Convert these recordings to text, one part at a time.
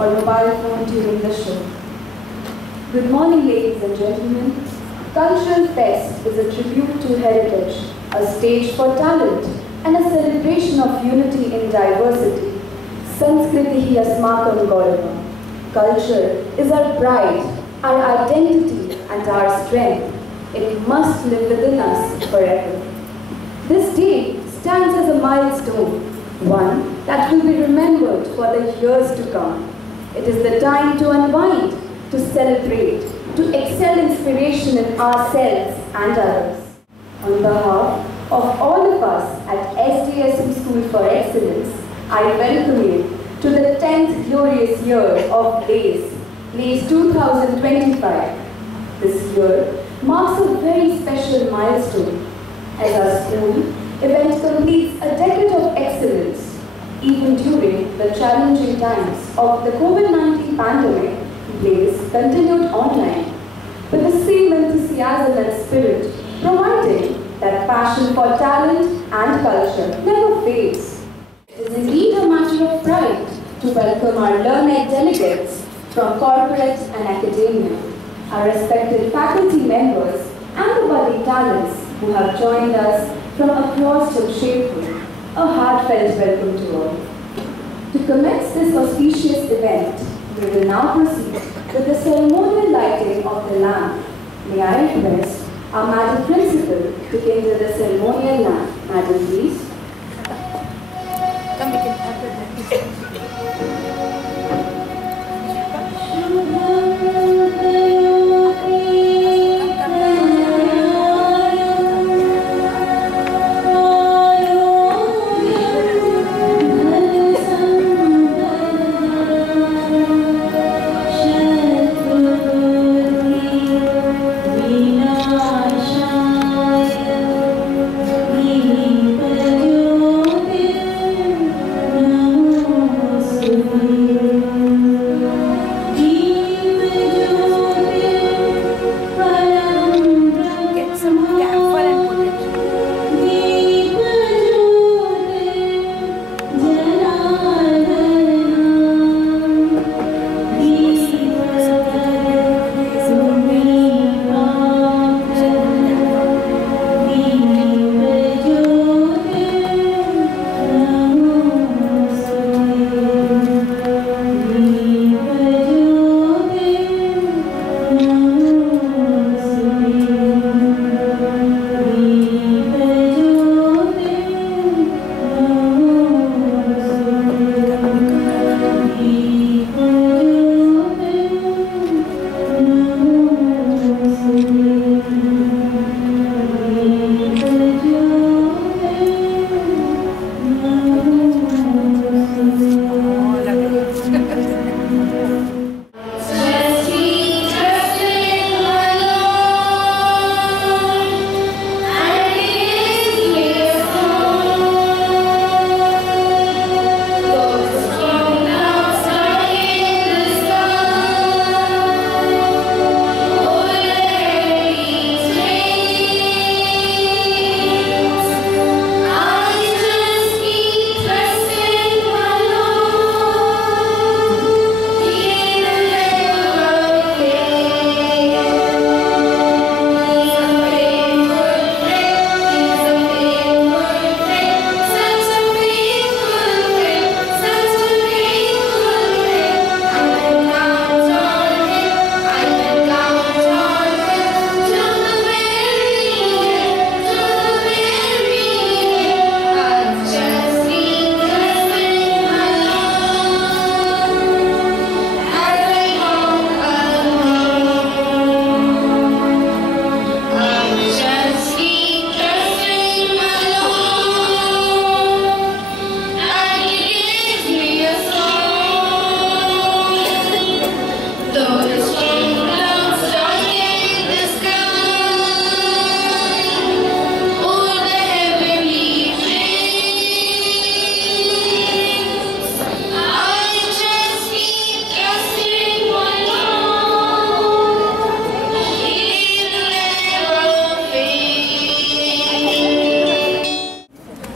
or mobile phone during the show. Good morning, ladies and gentlemen. Cultural Fest is a tribute to heritage, a stage for talent, and a celebration of unity in diversity. Sanskriti Asmakam Gaurava. Culture is our pride, our identity, and our strength. It must live within us forever. This day stands as a milestone, one that will be remembered for the years to come. It is the time to unwind, to celebrate, to excel inspiration in ourselves and others. On behalf of all of us at SDSM School for Excellence, I welcome you to the 10th glorious year of LACE 2025. This year marks a very special milestone as our school event completes a decade of excellence. Even during the challenging times of the COVID-19 pandemic, LACE continued online with the same enthusiasm and spirit, providing that passion for talent and culture never fades. It is indeed a matter of pride to welcome our learned delegates from corporate and academia, our respected faculty members and the budding talents who have joined us from across Jamshedpur. A heartfelt welcome to all. To commence this auspicious event, we will now proceed with the ceremonial lighting of the lamp. May I request our Madam Principal to kindle the ceremonial lamp. Madam, please. Come, we can have the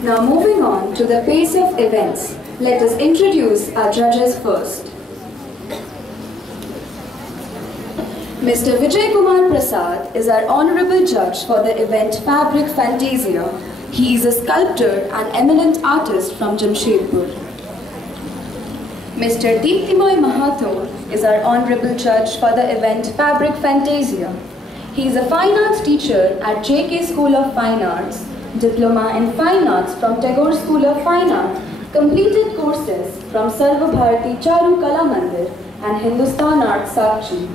Now moving on to the pace of events, let us introduce our judges first. Mr. Vijay Kumar Prasad is our honorable judge for the event Fabric Fantasia. He is a sculptor and eminent artist from Jamshedpur. Mr. Deeptimoy Mahathur is our honorable judge for the event Fabric Fantasia. He is a fine arts teacher at JK School of Fine Arts, Diploma in Fine Arts from Tagore School of Fine Art, completed courses from Sarva Bharati Charu Kala Mandir and Hindustan Art Sakshi.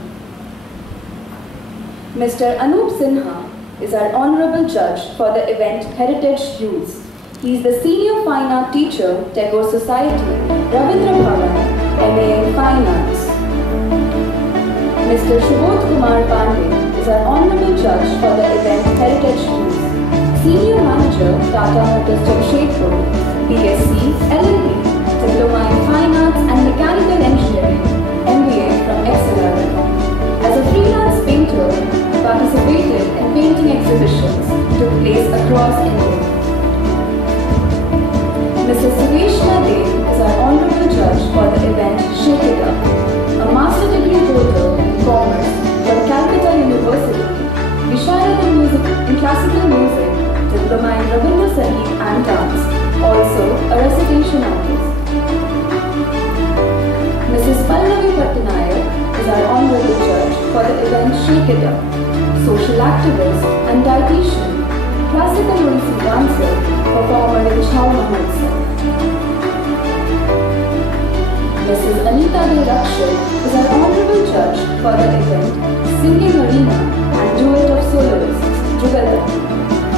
Mr. Anup Sinha is our honorable judge for the event Heritage Youth. He is the senior fine art teacher, Tagore Society, Ravindra Bhavan, MA in Fine Arts. Mr. Shubodh Kumar Pandey is our honorable judge for the event Heritage Youth. Senior manager, Tata Motors Jamshedpur, BSc, LLB, Diploma in Fine Arts and Mechanical Engineering, MBA from XLR. As a freelance painter, he participated in painting exhibitions took place across India. Mrs. Suveshna Dev is our honorable judge for the event Shake It Up. A master degree holder in commerce from Calcutta University, Visharad in classical music, Diploma in Rabindra Sangeet and Dance, also a recitation artist. Mrs. Pallavi Pattanayak is our honorable judge for the event Shake It Up, social activist and dietitian, classical Odissi dancer, performer in Chhau Mahotsav. Mrs. Anita De Rakshit is our honorable judge for the event Singing Arena and Duet of Soloists, Jugada,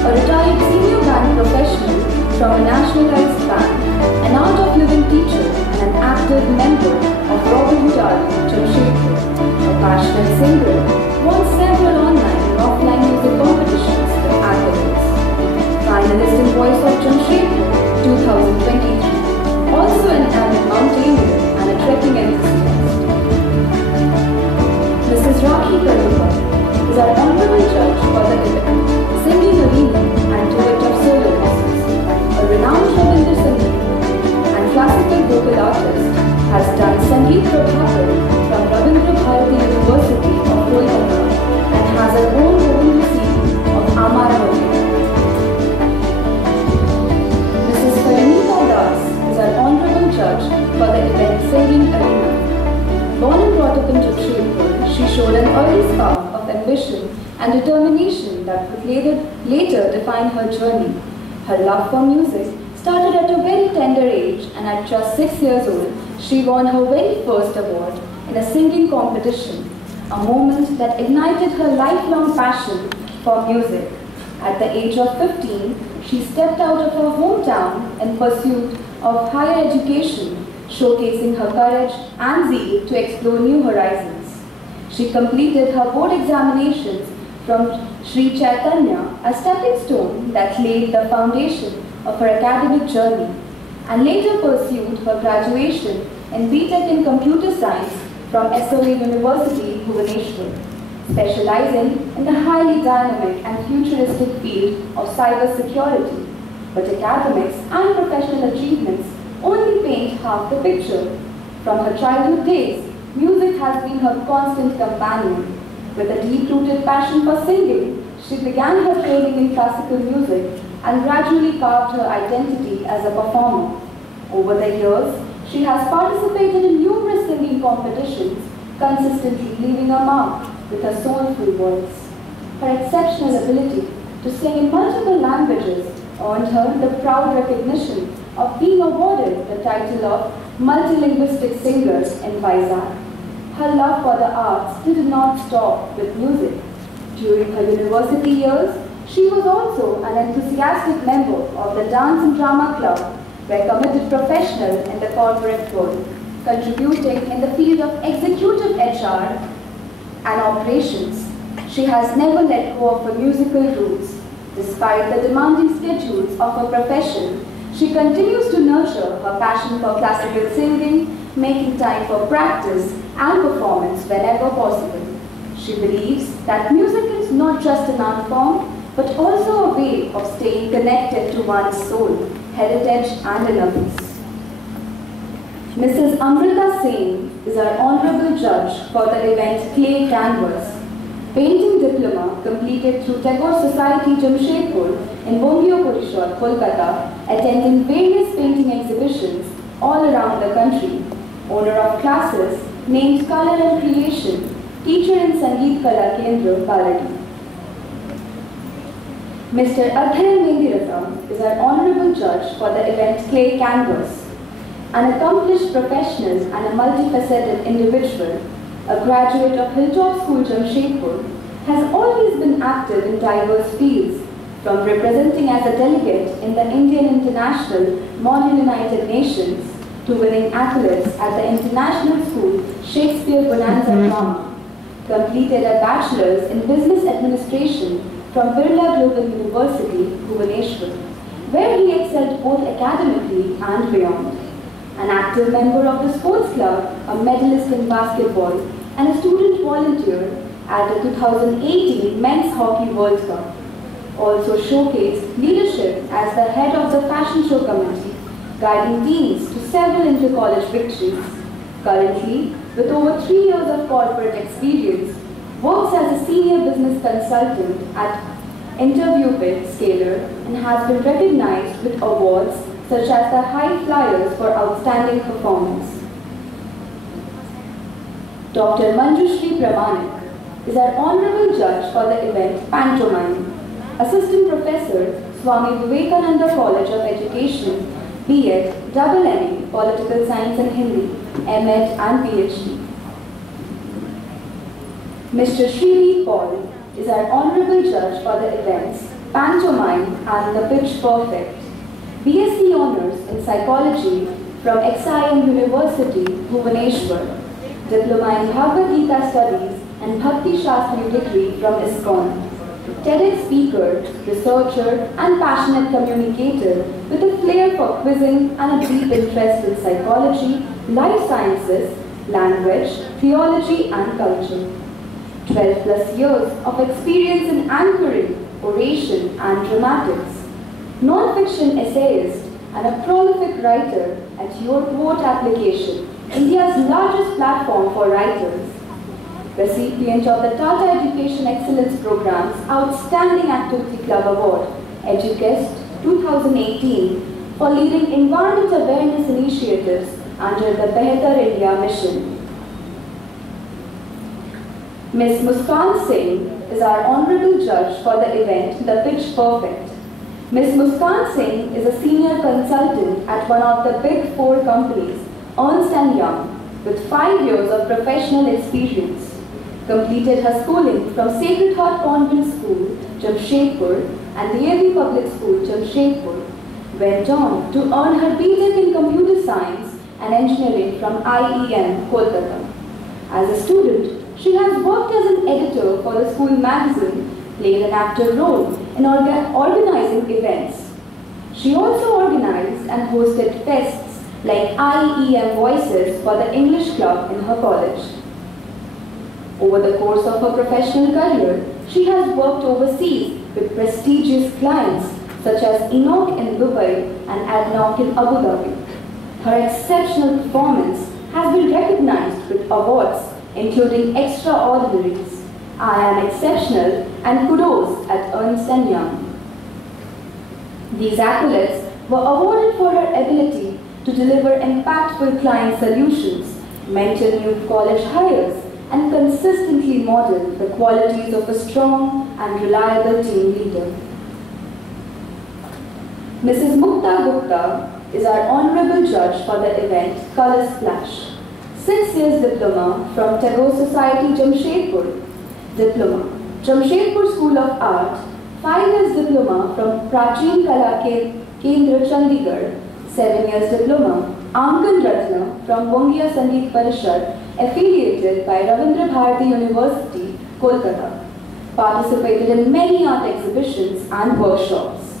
a retired senior band professional from a nationalized band, an art of living teacher and an active member of Robin Hood Army, Jamshedpur, a passionate singer, won several online and offline music competitions with accolades. Finalist in Voice of Jamshedpur 2023, also an avid mountaineer and a trekking enthusiast. Mrs. Rakhi Karupar is our honorable judge for the event Singing Arena and Duet of Soloists. A renowned Ravindra Sangeet and classical vocal artist, has done Sangeet Prabhakar from Ravindra Bharati University of Kolkata and has her own Ravindra CD of Amar Bhakti. Mrs. Parinita Das is our honorable judge for the event Singing Arena. Born and brought up in Jamshedpur, she showed an early spark of ambition and determination that would later define her journey. Her love for music started at a very tender age, and at just 6 years old, she won her very first award in a singing competition, a moment that ignited her lifelong passion for music. At the age of 15, she stepped out of her hometown in pursuit of higher education, showcasing her courage and zeal to explore new horizons. She completed her board examinations from Sri Chaitanya, a stepping stone that laid the foundation of her academic journey, and later pursued her graduation in B.Tech in Computer Science from SOA University, Bhubaneswar, specializing in the highly dynamic and futuristic field of cyber security. But academics and professional achievements only paint half the picture. From her childhood days, music has been her constant companion. With a deep-rooted passion for singing, she began her training in classical music and gradually carved her identity as a performer. Over the years, she has participated in numerous singing competitions, consistently leaving a mark with her soulful voice. Her exceptional ability to sing in multiple languages earned her the proud recognition of being awarded the title of Multilinguistic Singer in Vizag. Her love for the arts did not stop with music. During her university years, she was also an enthusiastic member of the Dance and Drama Club, a committed professional in the corporate world, contributing in the field of executive HR and operations. She has never let go of her musical roots. Despite the demanding schedules of her profession, she continues to nurture her passion for classical singing, making time for practice and performance whenever possible. She believes that music is not just an art form, but also a way of staying connected to one's soul, heritage and inner peace. Mrs. Amrita Sen is our honorable judge for the event Clay Canvas. Painting diploma completed through Tagore Society Jamshedpur in Bongio Purishad, Kolkata, attending various painting exhibitions all around the country. Owner of classes named Color and Creation, teacher in Sangeet Kala Kendra, Baladi. Mr. Adhayan Mendiratha is our honorable judge for the event Clay Canvas. An accomplished professional and a multifaceted individual, a graduate of Hilltop School Jamshedpur, has always been active in diverse fields, from representing as a delegate in the Indian International Model United Nations to winning accolades at the International School Shakespeare Bonanza Drama. Completed a bachelor's in business administration from Birla Global University, Bhubaneswar, where he excelled both academically and beyond. An active member of the sports club, a medalist in basketball, and a student volunteer at the 2018 Men's Hockey World Cup. Also showcased leadership as the head of the fashion show committee, guiding teams to several inter-college victories. Currently, with over 3 years of corporate experience, works as a senior business consultant at Interviewbit Scaler and has been recognized with awards such as the High Flyers for outstanding performance. Dr. Manjushri Pramanik is our honorable judge for the event Pantomime. Assistant Professor, Swami Vivekananda College of Education, B.Ed, Double MA, Political Science and Hindi, M.Ed and PhD. Mr. Srivi Paul is our honorable judge for the events Pantomime and the Pitch Perfect. BSc Honours in Psychology from XIM University, Bhubaneswar. Diploma in Bhagavad Gita Studies and Bhakti Shastri degree from ISKCON. TEDx speaker, researcher and passionate communicator with a flair for quizzing and a deep interest in psychology, life sciences, language, theology and culture. 12 plus years of experience in anchoring, oration and dramatics. Non-fiction essayist and a prolific writer at Your Quote application, India's largest platform for writers. Recipient of the Tata Education Excellence Program's Outstanding Activity Club Award, EduQuest 2018, for leading environment awareness initiatives under the Behtar India mission. Ms. Muskan Singh is our honorable judge for the event The Pitch Perfect. Ms. Muskan Singh is a senior consultant at one of the Big Four companies, Ernst & Young, with 5 years of professional experience. Completed her schooling from Sacred Heart Convent School, Jamshedpur, and the AV Public School, Jamshedpur. Went on to earn her B.Tech in Computer Science and Engineering from IEM, Kolkata. As a student, she has worked as an editor for the school magazine, played an active role in organizing events. She also organized and hosted fests like IEM Voices for the English Club in her college. Over the course of her professional career, she has worked overseas with prestigious clients such as Enoch in Dubai and ADNOC in Abu Dhabi. Her exceptional performance has been recognized with awards including Extraordinaries, I Am Exceptional and Kudos at Ernst & Young. These accolades were awarded for her ability to deliver impactful client solutions, mentor new college hires, and consistently model the qualities of a strong and reliable team leader. Mrs. Mukta Gupta is our honorable judge for the event Color Splash. 6 years diploma from Tagore Society Jamshedpur. Diploma, Jamshedpur School of Art. 5 years diploma from Prachin Kala Kendra Chandigarh. 7 years diploma, Ankan Ratna from Bongia Sangeet Parishad, affiliated by Ravindra Bharati University, Kolkata. Participated in many art exhibitions and workshops.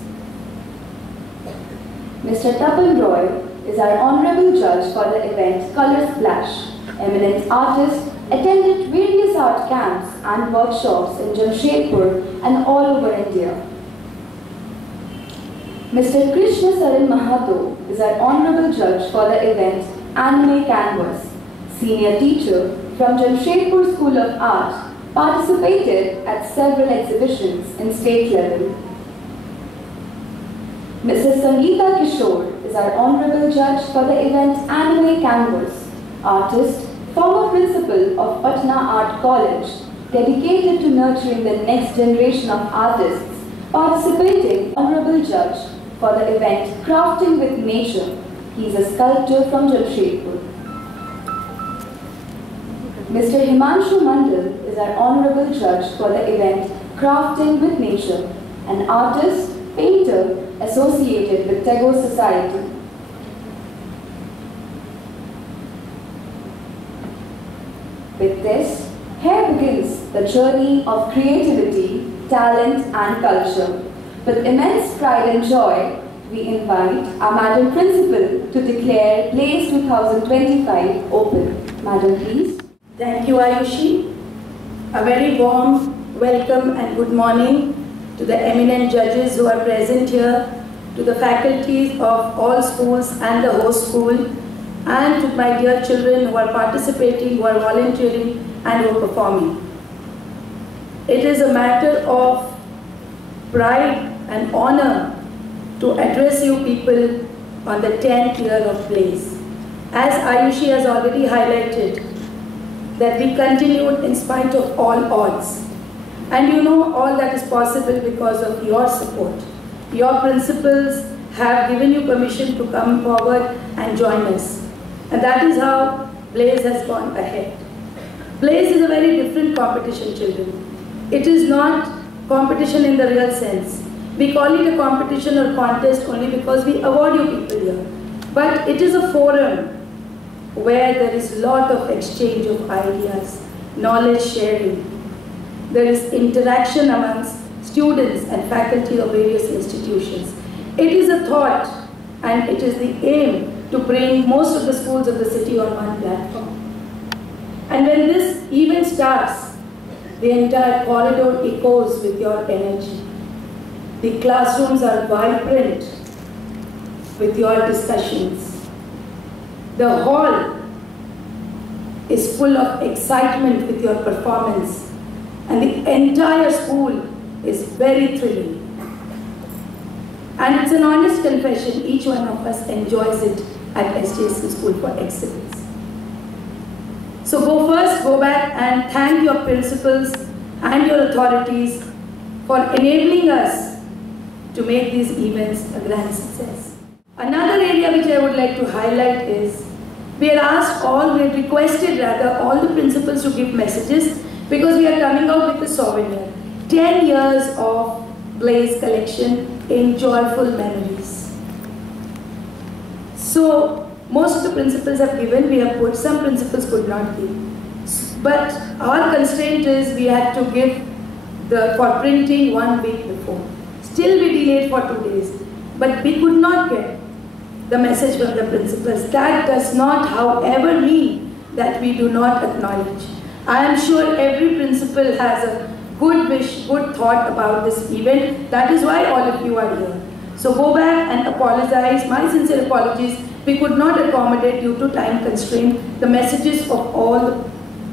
Mr. Tapan Roy is our honorable judge for the event Color Splash. Eminent artist, attended various art camps and workshops in Jamshedpur and all over India. Mr. Krishna Saran Mahato is our honorable judge for the event Anime Canvas. Senior teacher from Jamshedpur School of Art, participated at several exhibitions in state level. Mrs. Sangeeta Kishore is our honorable judge for the event Anime Canvas, artist, former principal of Patna Art College, dedicated to nurturing the next generation of artists, participating honorable judge for the event Crafting with Nature. He is a sculptor from Jamshedpur. Mr. Himanshu Mandal is our honorable judge for the event Crafting with Nature, an artist, painter associated with Tagore Society. With this, here begins the journey of creativity, talent and culture. With immense pride and joy, we invite our Madam Principal to declare Blaze 2025 open. Madam, please. Thank you, Ayushi. A very warm welcome and good morning to the eminent judges who are present here, to the faculties of all schools and the host school, and to my dear children who are participating, who are volunteering and who are performing. It is a matter of pride and honor to address you people on the 10th year of Blaze. As Ayushi has already highlighted, that we continued in spite of all odds. And you know all that is possible because of your support. Your principals have given you permission to come forward and join us. And that is how Blaze has gone ahead. Blaze is a very different competition, children. It is not competition in the real sense. We call it a competition or contest only because we award you people here. But it is a forum where there is a lot of exchange of ideas, knowledge sharing. There is interaction amongst students and faculty of various institutions. It is a thought and it is the aim to bring most of the schools of the city on one platform. And when this event starts, the entire corridor echoes with your energy. The classrooms are vibrant with your discussions. The hall is full of excitement with your performance, and the entire school is very thrilling. And it's an honest confession, each one of us enjoys it at SJSC School for Excellence. So go back and thank your principals and your authorities for enabling us to make these events a grand success. Another area which I would like to highlight is, we had requested all the principals to give messages because we are coming out with a souvenir. 10 years of Blaze collection in joyful memories. So most of the principals have given, we have put, some principals could not give. But our constraint is we had to give for printing 1 week before. Still we delayed for 2 days, but we could not get the message from the principals. That does not, however, mean that we do not acknowledge. I am sure every principal has a good wish, good thought about this event. That is why all of you are here. So go back and apologize. My sincere apologies. We could not accommodate due to time constraint the messages of all the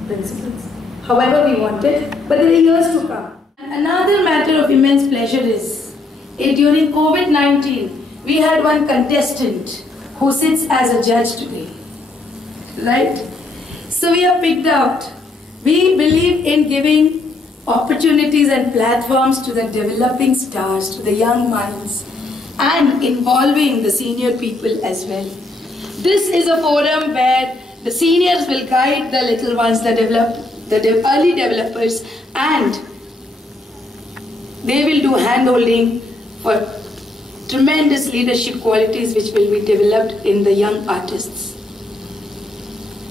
principals. However, we wanted, but there are years to come. Another matter of immense pleasure is, during COVID-19, we had one contestant who sits as a judge today, right? So we have picked out, we believe in giving opportunities and platforms to the developing stars, to the young minds, and involving the senior people as well. This is a forum where the seniors will guide the little ones, the early developers, and they will do hand-holding for tremendous leadership qualities which will be developed in the young artists.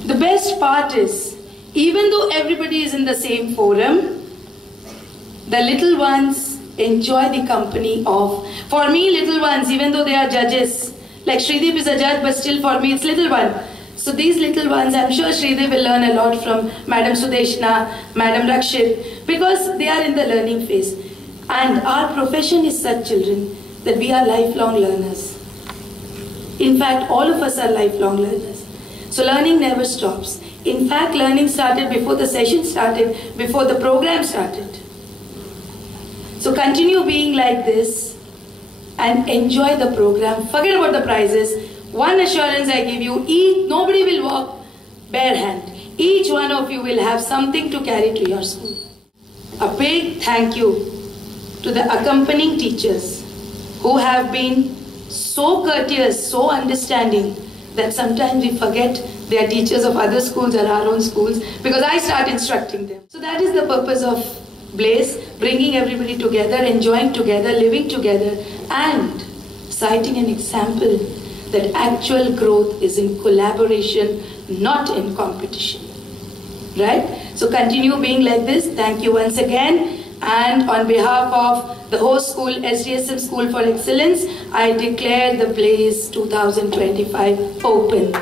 The best part is, even though everybody is in the same forum, the little ones enjoy the company of, for me, little ones, even though they are judges, like Shrideep is a judge, but still for me it's little one. So these little ones, I'm sure Shrideep will learn a lot from Madam Sudeshna, Madam Rakshit, because they are in the learning phase. And our profession is such, children, that we are lifelong learners. In fact, all of us are lifelong learners. So learning never stops. In fact, learning started before the session started, before the program started. So continue being like this and enjoy the program. Forget about the prizes. One assurance I give you, nobody will walk bare hand. Each one of you will have something to carry to your school. A big thank you to the accompanying teachers who have been so courteous, so understanding that sometimes we forget they are teachers of other schools or our own schools because I start instructing them. So that is the purpose of Blaze, bringing everybody together, enjoying together, living together, and citing an example that actual growth is in collaboration, not in competition. Right? So continue being like this. Thank you once again. And on behalf of the host school, SDSM School for Excellence, I declare the Blaze 2025 open.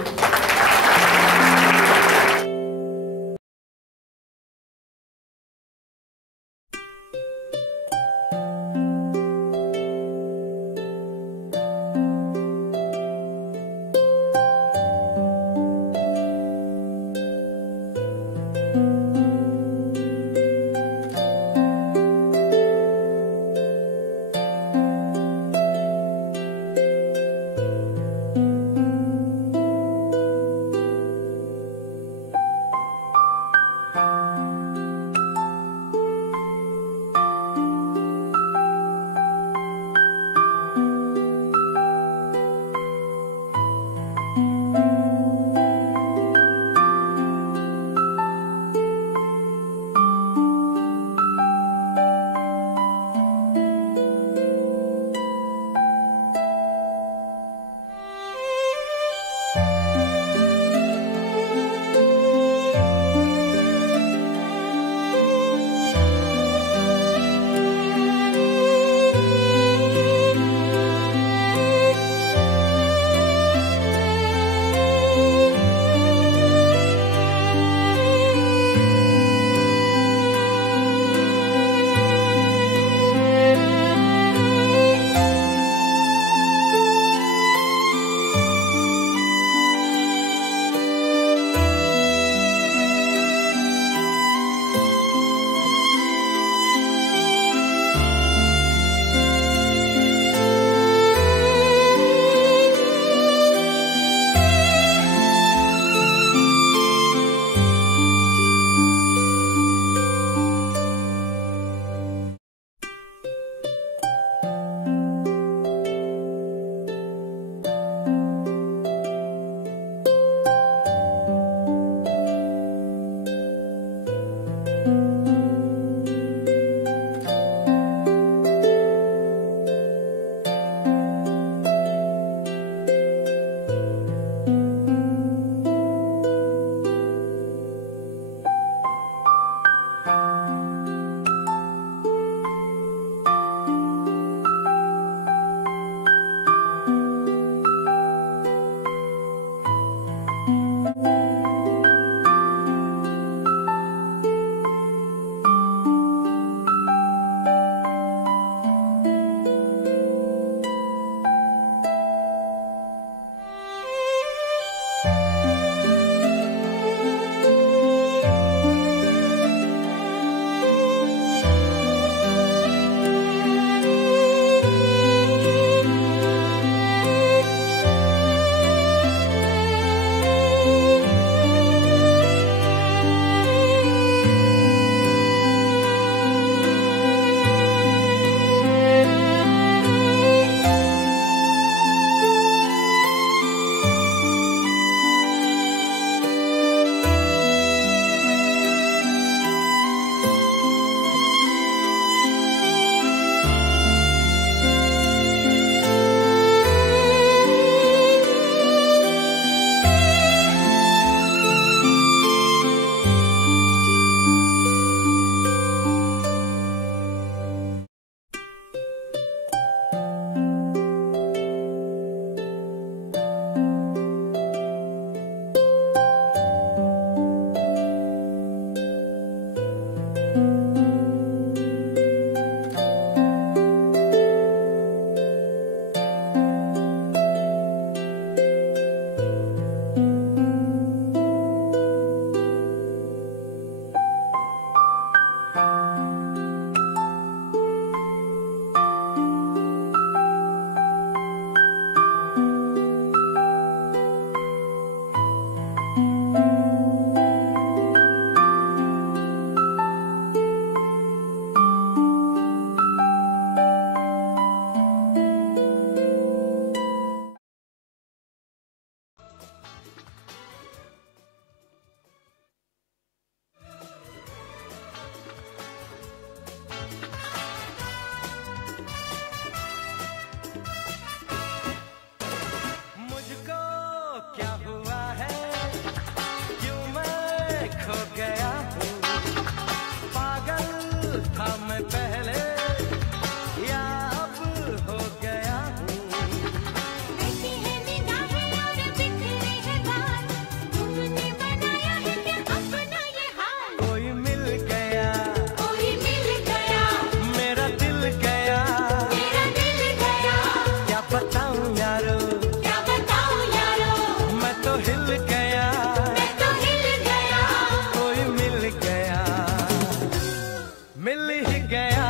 गया,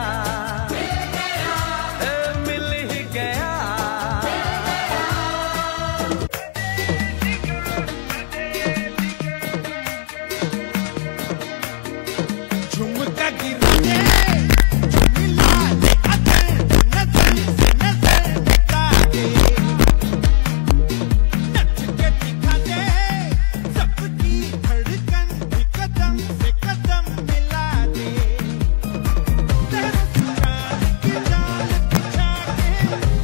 मिल ही गया। झुमका गिरा दे, मिला दे other, नजर से नजर मिटा दे, नच के दिखा दे सबकी धड़कन भी कदम से कदम मिला दे। तेरे जान की जान बिछा के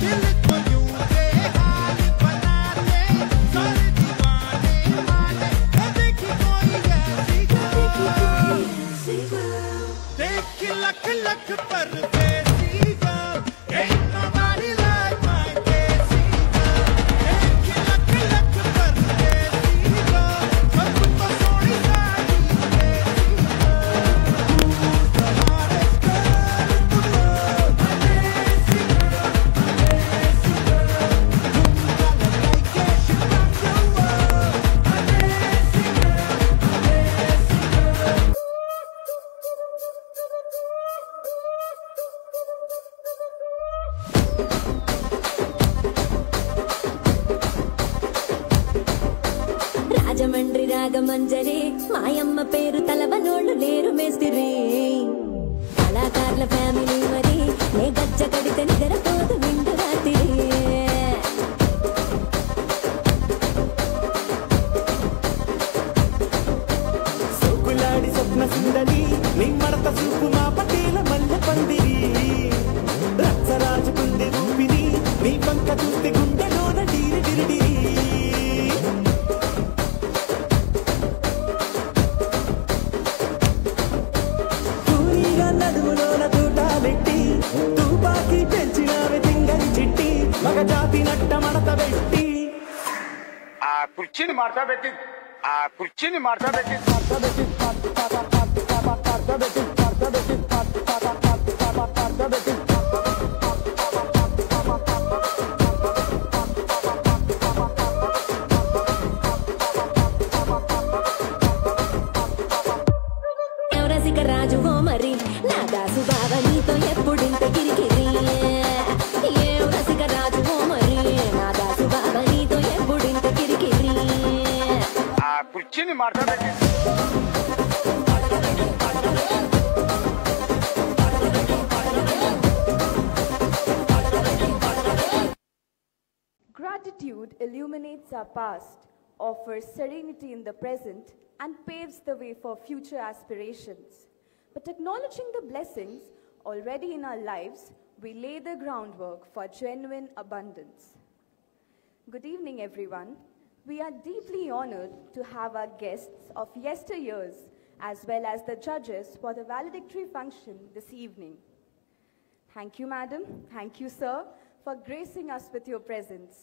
दिल को यूं बेहाल बना दे, सारे दीवाने माने देखी कोई ऐसी देख लख लख परदेसी girl, ain't nobody like my Desi girl। देख लख लख परदेसी girl, सब तो सोनी साड़ी देसी girl। Who's the hottest girl in the world? My Desi girl, my Desi girl। झुमका लगाई के she rock the world। My Desi girl, my Desi girl। Rajahmundry Ragamanjari మాయమ్మ పేరు తలవనోళ్ళు లేరు మేస్తిరి కళాకారుల ఫ్యామిలీ మరి నే గజ్జ కడితే నిద్రపోదు నిండు రాత్రి సోకులాడి స్వప్న సుందరి నీ మడత చూపు మా పటేల మల్లె పందిరి రక్తరాజు కుంది రూపిని నీ పంక చూస్తే గుండెలోన డీరి డిరిడిరి పూరిగా నడుములోన తూటాలెట్టి తూపాకి పెంచినావే తింగరి చిట్టి మగ జాతి నట్ట మడత పెట్టి ఆ కుర్చీని మార్తా పెట్టి ఎవరసిక రాజు ఓ మరి నా దాసు బావ నీతో ఎప్పుడింత కిరికిరి ఎవరసిక రాజు ఓ మరి నా దాసు బావ నీతో ఎప్పుడింత కిరికిరి ఆ కుర్చీని మార్తా పెట్టి Gratitude illuminates our past, offers serenity in the present, and paves the way for future aspirations. But acknowledging the blessings already in our lives, we lay the groundwork for genuine abundance. Good evening, everyone. We are deeply honored to have our guests of yesteryears as well as the judges for the valedictory function this evening. Thank you, madam. Thank you, sir, for gracing us with your presence.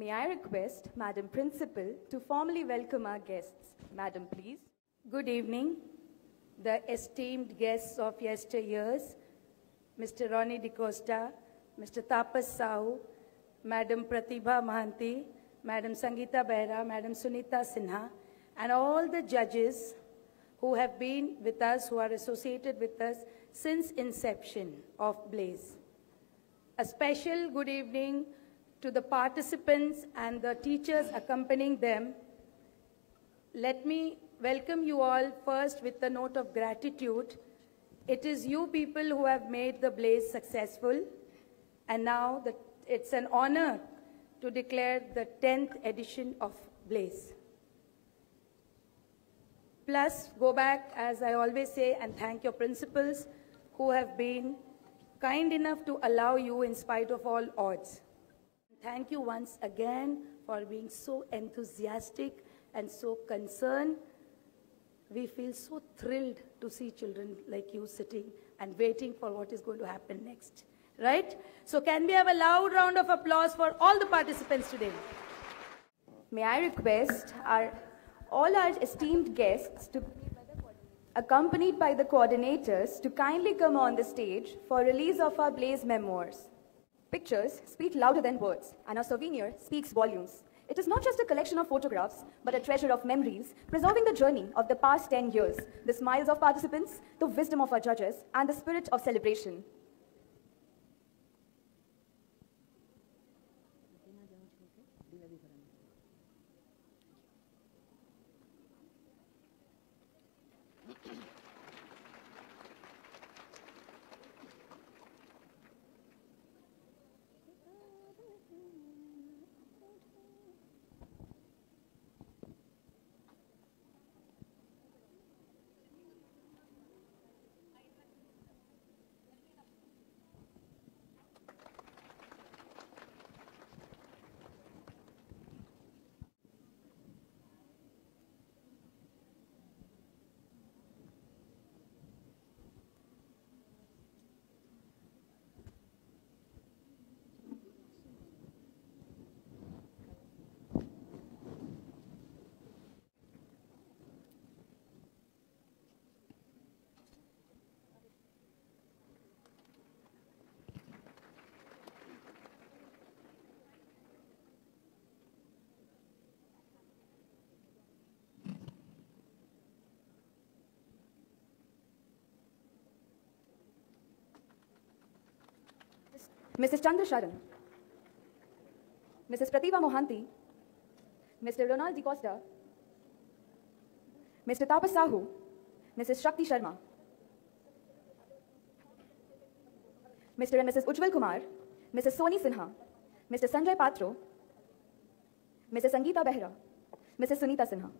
May I request Madam Principal to formally welcome our guests. Madam, please. Good evening, the esteemed guests of yesteryears, Mr. Ronnie D'Costa, Mr. Tapas Sahu, Madam Pratibha Mahanti, Madam Sangeeta Behra, Madam Sunita Sinha, and all the judges who have been with us, who are associated with us since inception of Blaze. A special good evening to the participants and the teachers accompanying them. Let me welcome you all first with a note of gratitude. It is you people who have made the Blaze successful, and now it's an honor to declare the 10th edition of Blaze. Plus, go back, as I always say, and thank your principals who have been kind enough to allow you in spite of all odds. Thank you once again for being so enthusiastic and so concerned. We feel so thrilled to see children like you sitting and waiting for what is going to happen next. Right? So can we have a loud round of applause for all the participants today? May I request all our esteemed guests to accompanied by the coordinators to kindly come on the stage for release of our Blaze memoirs. Pictures speak louder than words, and our souvenir speaks volumes. It is not just a collection of photographs, but a treasure of memories, preserving the journey of the past 10 years, the smiles of participants, the wisdom of our judges, and the spirit of celebration. Mrs. Chandra Sharan, Mrs. Pratibha Mohanty, Mr. Ronald Di Costa, Mr. Tapas Sahu, Mrs. Shakti Sharma, Mr. and Mrs. Ujjwal Kumar, Mrs. Soni Sinha, Mr. Sanjay Patro, Mrs. Sangeeta Behra, Mrs. Sunita Sinha.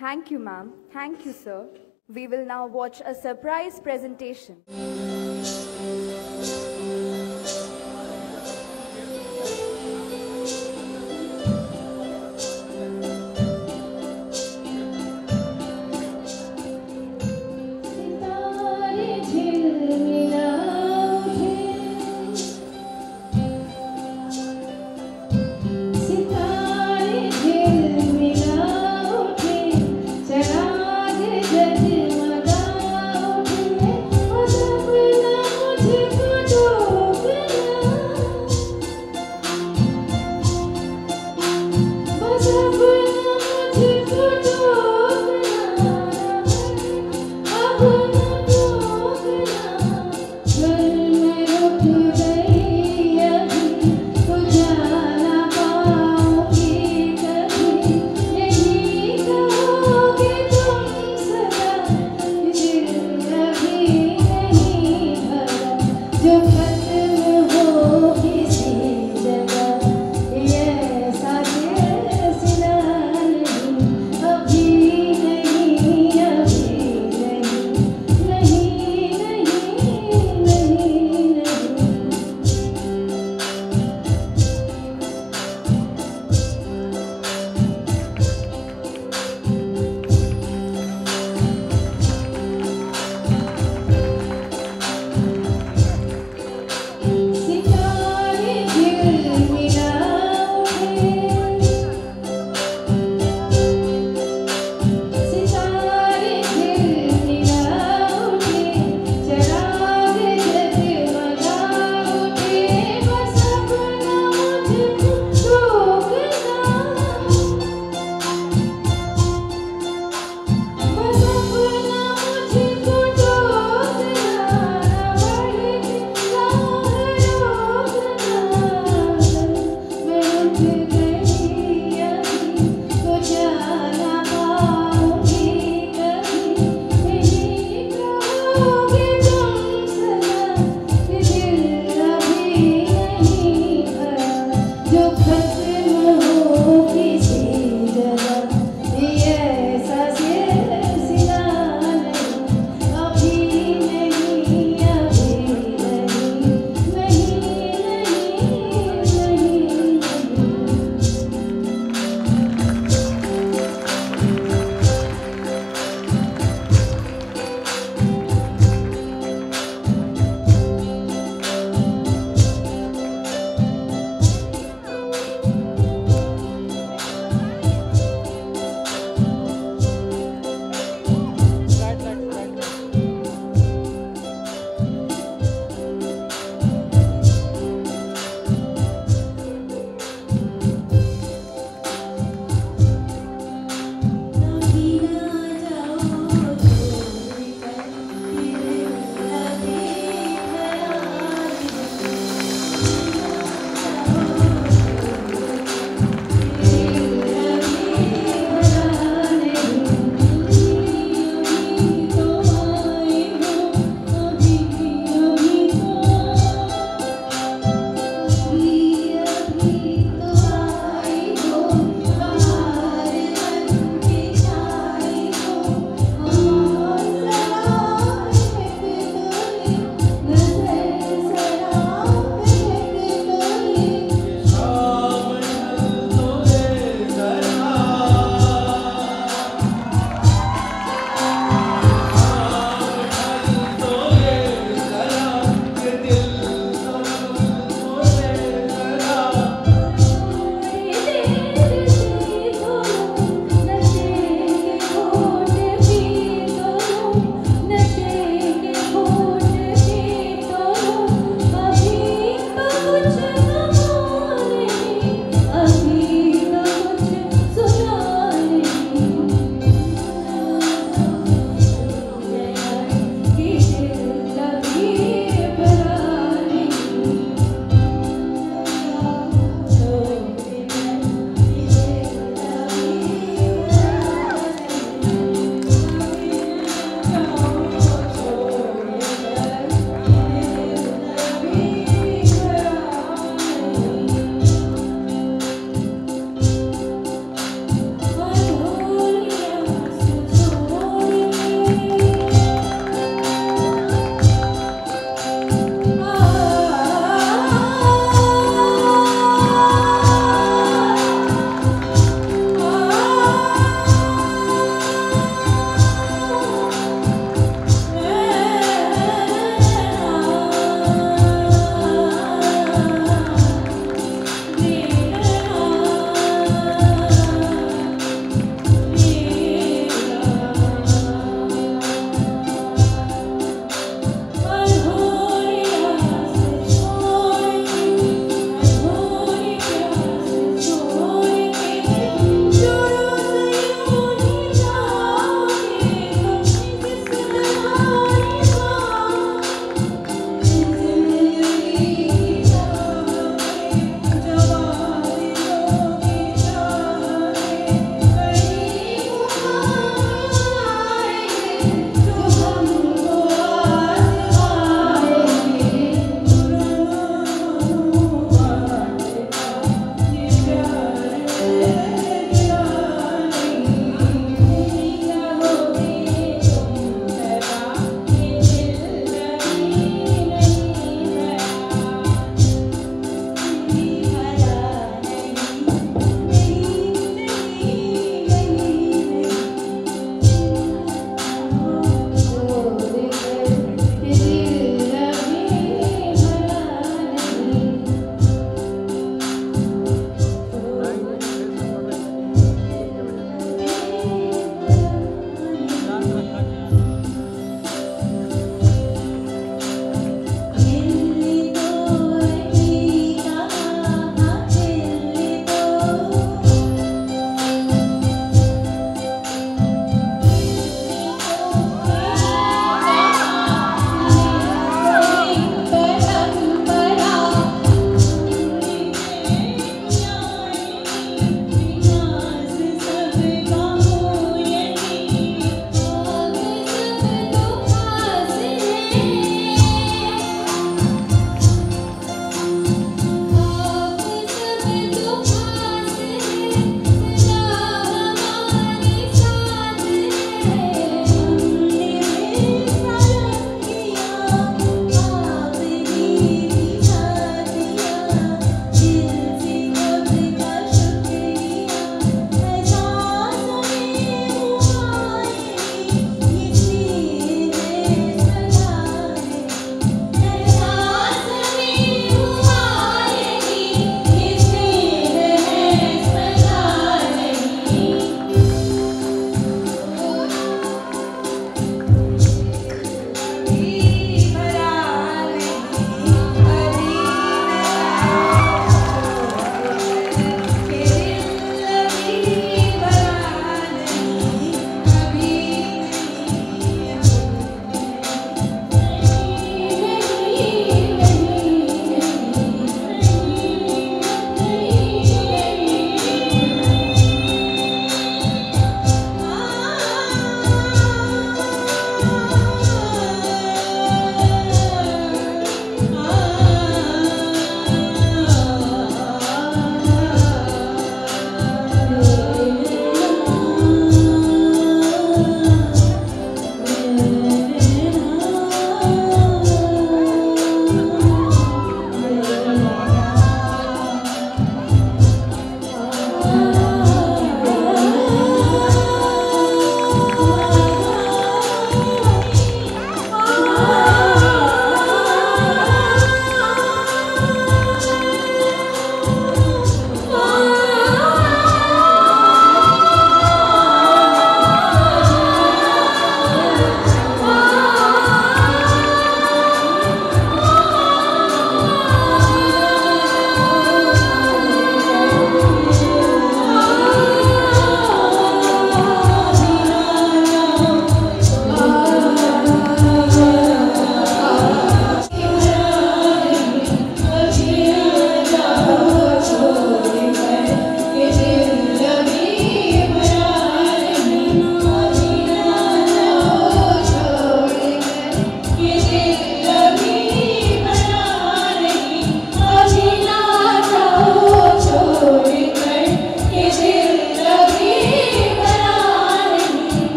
Thank you, ma'am. Thank you, sir. We will now watch a surprise presentation.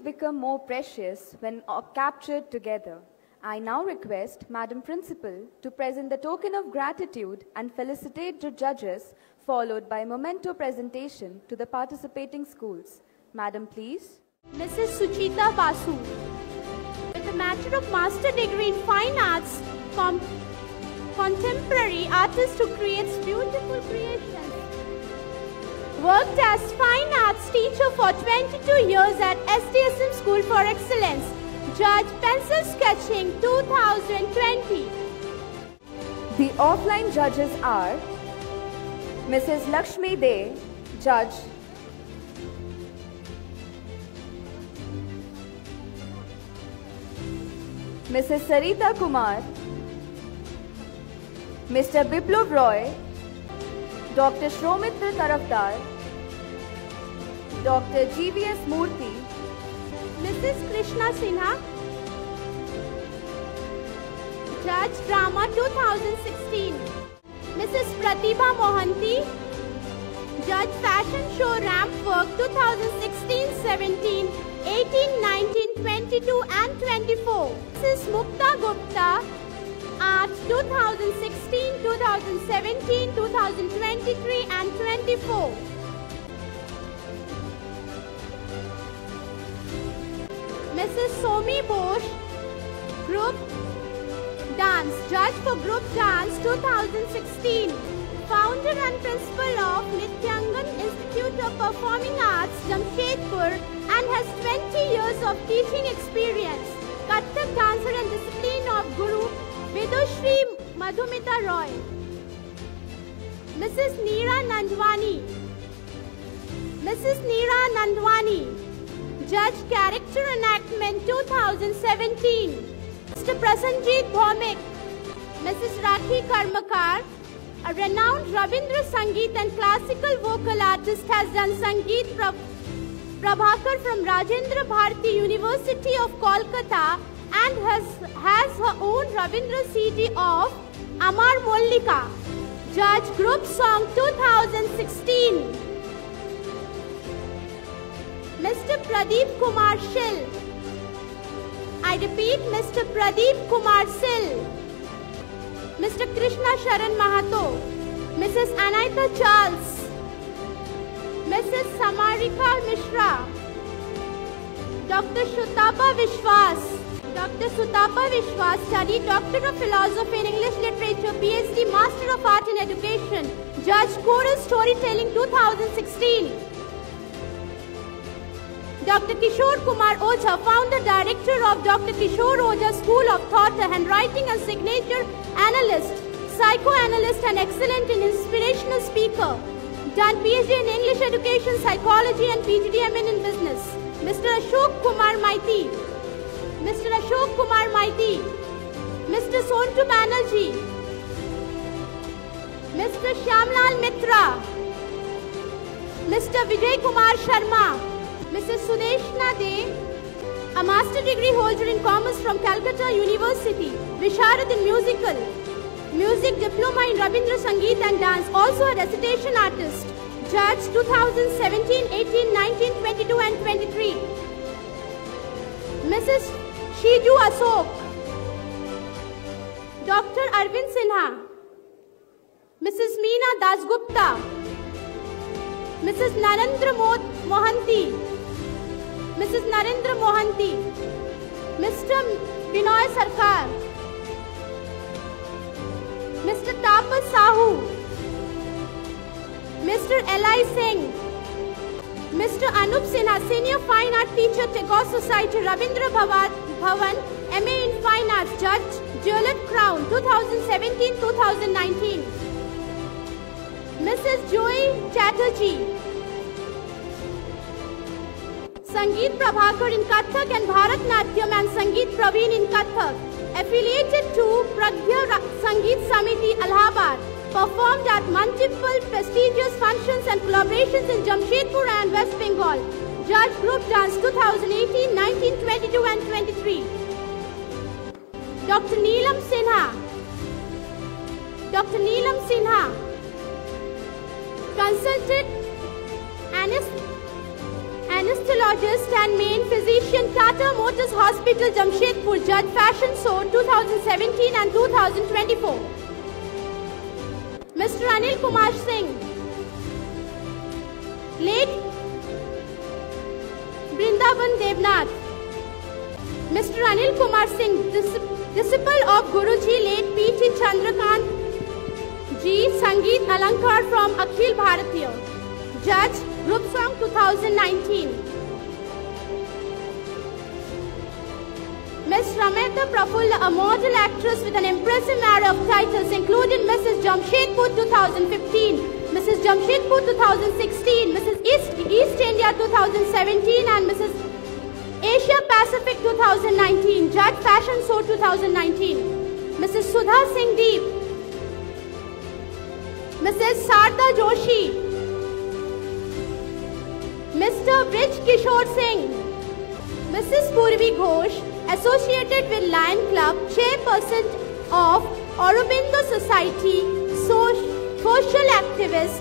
always become more precious when captured together. I now request Madam Principal to present the token of gratitude and felicitate the judges, followed by a memento presentation to the participating schools. Madam, please. Mrs. Suchita Basu, with a Master of Master degree in Fine Arts, contemporary artist who creates beautiful creations. Worked as Fine Arts teacher for 22 years at SDSM School for Excellence. Judge Pencil Sketching 2020. The offline judges are Mrs. Lakshmi De, Judge. Mrs. Sarita Kumar, Mr. Biplov Roy, Dr. Shromitra Tarafdar, Dr. GVS Murthy, Mrs. Krishna Sinha, Judge Drama 2016. Mrs. Pratibha Mohanty, Judge Fashion Show Ramp Work 2016-17, 18, 19, 22 and 24. Mrs. Mukta Gupta, Art 2016, 2017, 2023 and 24. Mrs. Somi Bosch, Group Dance, Judge for Group Dance 2016. Founder and Principal of Nityangan Institute of Performing Arts, Jamshedpur, and has 20 years of teaching experience. Kathak dancer and discipline of Guru Vidushri Madhumita Roy. Mrs. Neera Nandwani. Mrs. Neera Nandwani, Judge Character Enactment 2017. Mr. Prasanjit Bhaumik. Mrs. Rakhi Karmakar, a renowned Rabindra Sangeet and classical vocal artist, has done Sangeet Prabhakar from Rajendra Bharati University of Kolkata and has her own Rabindra CD of Amar Mollika. Judge Group Song 2016. Mr. Pradeep Kumar Shil. I repeat, Mr. Pradeep Kumar Sil. Mr. Krishna Sharan Mahato. Mrs. Anaita Charles. Mrs. Samarika Mishra. Dr. Sutapa Vishwas. Dr. Sutapa Vishwas studied Doctor of Philosophy in English Literature, PhD, Master of Art in Education. Judge Chorus Storytelling 2016. Dr. Kishore Kumar Ojha, Founder Director of Dr. Kishore Ojha School of Thought, a handwriting and signature analyst, psychoanalyst and excellent in inspirational speaker. Done PhD in English Education, Psychology and PGDMN in Business. Mr. Ashok Kumar Maiti. Mr. Ashok Kumar Maiti. Mr. Sontu Banerjee. Mr. Shyamlal Mitra. Mr. Vijay Kumar Sharma. Mrs. Sudeshna De, a master degree holder in commerce from Calcutta University, Visharad in music diploma in Rabindra Sangeet and dance, also a recitation artist. Judge 2017, 18, 19, 22 and 23. Mrs. Shiju Asok. Dr. Arvind Sinha. Mrs. Meena Dasgupta. Mrs. Narendra Mohanty. Mrs. Narendra Mohanty. Mr. Binoy Sarkar. Mr. Tapas Sahu. Mr. L.I. Singh. Mr. Anup Sinha, Senior Fine Art Teacher, Tagore Society, Rabindra Bhavan, MA in Fine Arts, Judge, Jeweled Crown, 2017-2019. Mrs. Joy Chatterjee. Sangeet Prabhakar in Kathak and Bharatnatyam and Sangeet Praveen in Kathak. Affiliated to Pragya Sangeet Samiti, Allahabad. Performed at multiple prestigious functions and collaborations in Jamshedpur and West Bengal. Judge Group Dance 2018, 19, 22 and 23. Dr. Neelam Sinha. Dr. Neelam Sinha. Consulted Anesthesiologist and main physician, Tata Motors Hospital, Jamshedpur, Judge Fashion Show 2017 and 2024. Mr. Anil Kumar Singh, late Brindaban Devnath. Mr. Anil Kumar Singh, disciple of Guruji, late P.T. Chandrakant Ji, Sangeet Alankar from Akhil Bharatiya. Judge, Group Song 2019. Ms. Rameta Prafulla, a model actress with an impressive array of titles, including Mrs. Jamshedpur 2015, Mrs. Jamshedpur 2016, Mrs. East India 2017, and Mrs. Asia Pacific 2019, Judge Fashion Show 2019. Mrs. Sudha Singh Deep, Mrs. Sarda Joshi, Mr. Brij Kishore Singh, Mrs. Purvi Ghosh, associated with Lion Club, chairperson of Aurobindo Society, social activist,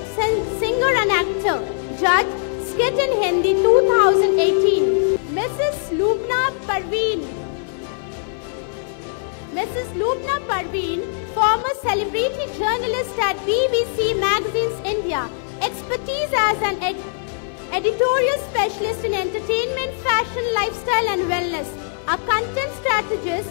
singer and actor, Judge, Skit in Hindi 2018. Mrs. Lubna Parveen, Mrs. Lubna Parveen, former celebrity journalist at BBC Magazines India, expertise as an editorial specialist in entertainment, fashion, lifestyle and wellness, a content strategist,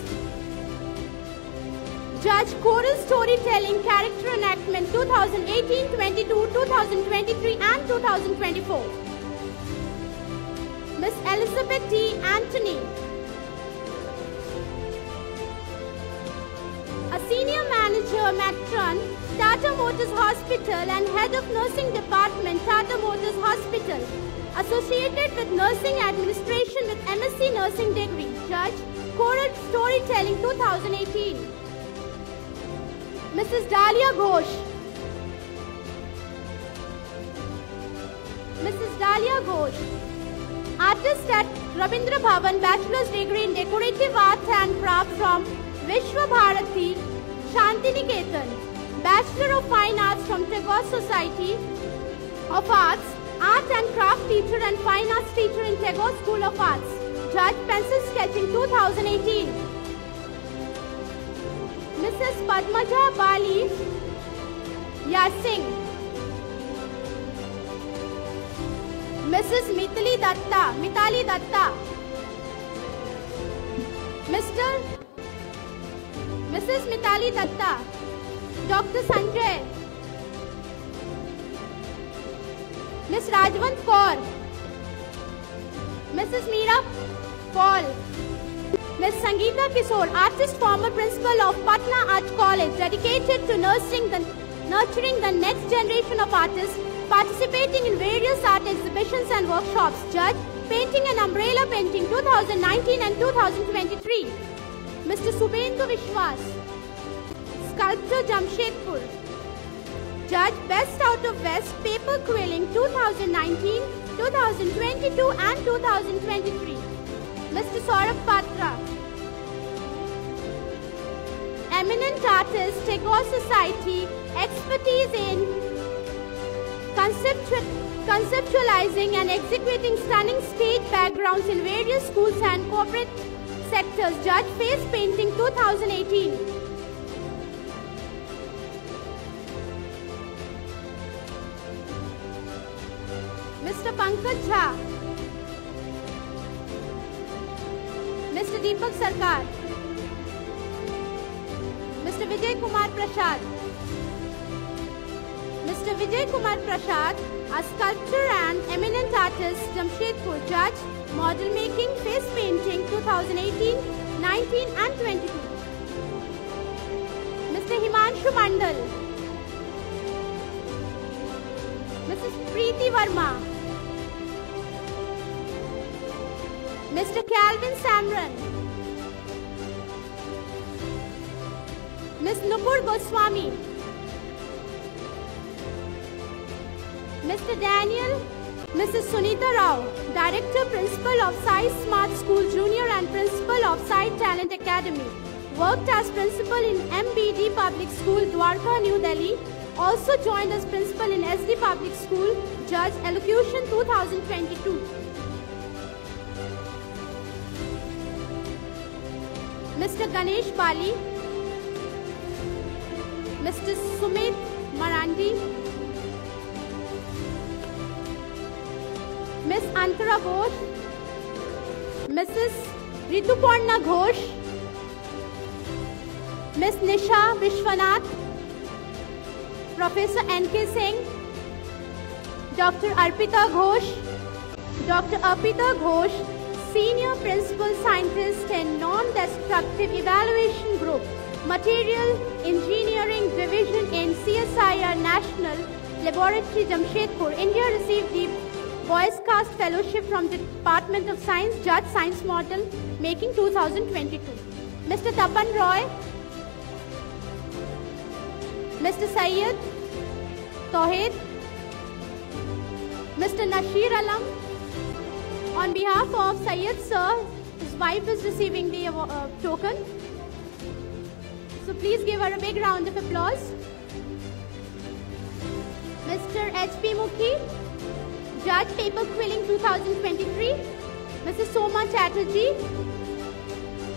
Judge, Choral Storytelling, Character Enactment 2018, 22, 2023 and 2024. Miss Elizabeth T. Anthony, a senior manager, matron, Tata Motors Hospital and head of nursing department, Tata Motors Hospital, associated with nursing administration with MSc nursing degree, Judge, Choral Storytelling 2018. Mrs. Dalia Ghosh, Mrs. Dalia Ghosh, artist at Rabindra Bhavan, bachelor's degree in decorative art and craft from Vishwa Bharati, Shantiniketan, Bachelor of Fine Arts from Tagore Society of Arts, Art and Craft teacher and Fine Arts teacher in Tagore School of Arts, Judge, Pencil Sketching 2018. Mrs. Padmaja Bali Yasing, Mrs. Mitali Datta, Mrs. Mitali Datta, Dr. Sanjay, Miss Rajwant Kaur, Mrs. Meera Paul, Miss Sangeeta Kishore, artist, former principal of Patna Art College, dedicated to nurturing the next generation of artists, participating in various art exhibitions and workshops, Judge, Painting and Umbrella Painting 2019 and 2023. Mr. Subhendu Vishwas, Sculptor, Jamshedpur, Judge, Best Out of West, Paper Quilling 2019, 2022 and 2023. Mr. Saurabh Patra, eminent artist, Tagore Society, expertise in conceptualizing and executing stunning stage backgrounds in various schools and corporate sectors, Judge, Face Painting 2018. Mr. Pankaj Jha, Mr. Deepak Sarkar, Mr. Vijay Kumar Prasad, Mr. Vijay Kumar Prasad, a sculptor and eminent artist, Jamshedpur, Judge, Model Making, Face Painting 2018, 19 and 22. Mr. Himanshu Mandal, Mrs. Preeti Verma, Mr. Calvin Samran, Ms. Nupur Goswami, Mr. Daniel, Mrs. Sunita Rao, Director Principal of Sai Smart School Junior and Principal of Sai Talent Academy. Worked as Principal in MBD Public School, Dwarka, New Delhi. Also joined as Principal in SD Public School, Judge, Elocution 2022. Mr. Ganesh Bali, Mr. Sumit Marandi, Miss Antara Ghosh, Mrs. Rituparna Ghosh, Miss Nisha Vishwanath, Professor N.K. Singh, Dr. Arpita Ghosh, Dr. Arpita Ghosh, Senior Principal Scientist in Non-Destructive Evaluation Group, Material Engineering Division in CSIR National Laboratory, Jamshedpur, India, received the Boy Scout Fellowship from the Department of Science, Judge Science Model Making 2022. Mr. Tapan Roy, Mr. Syed Tawheed, Mr. Nasheer Alam. On behalf of Syed Sir, his wife is receiving the token. So please give her a big round of applause. Mr. H.P. Mukhi, Judge Paper Quilling 2023. Mrs. Soma Chatterjee,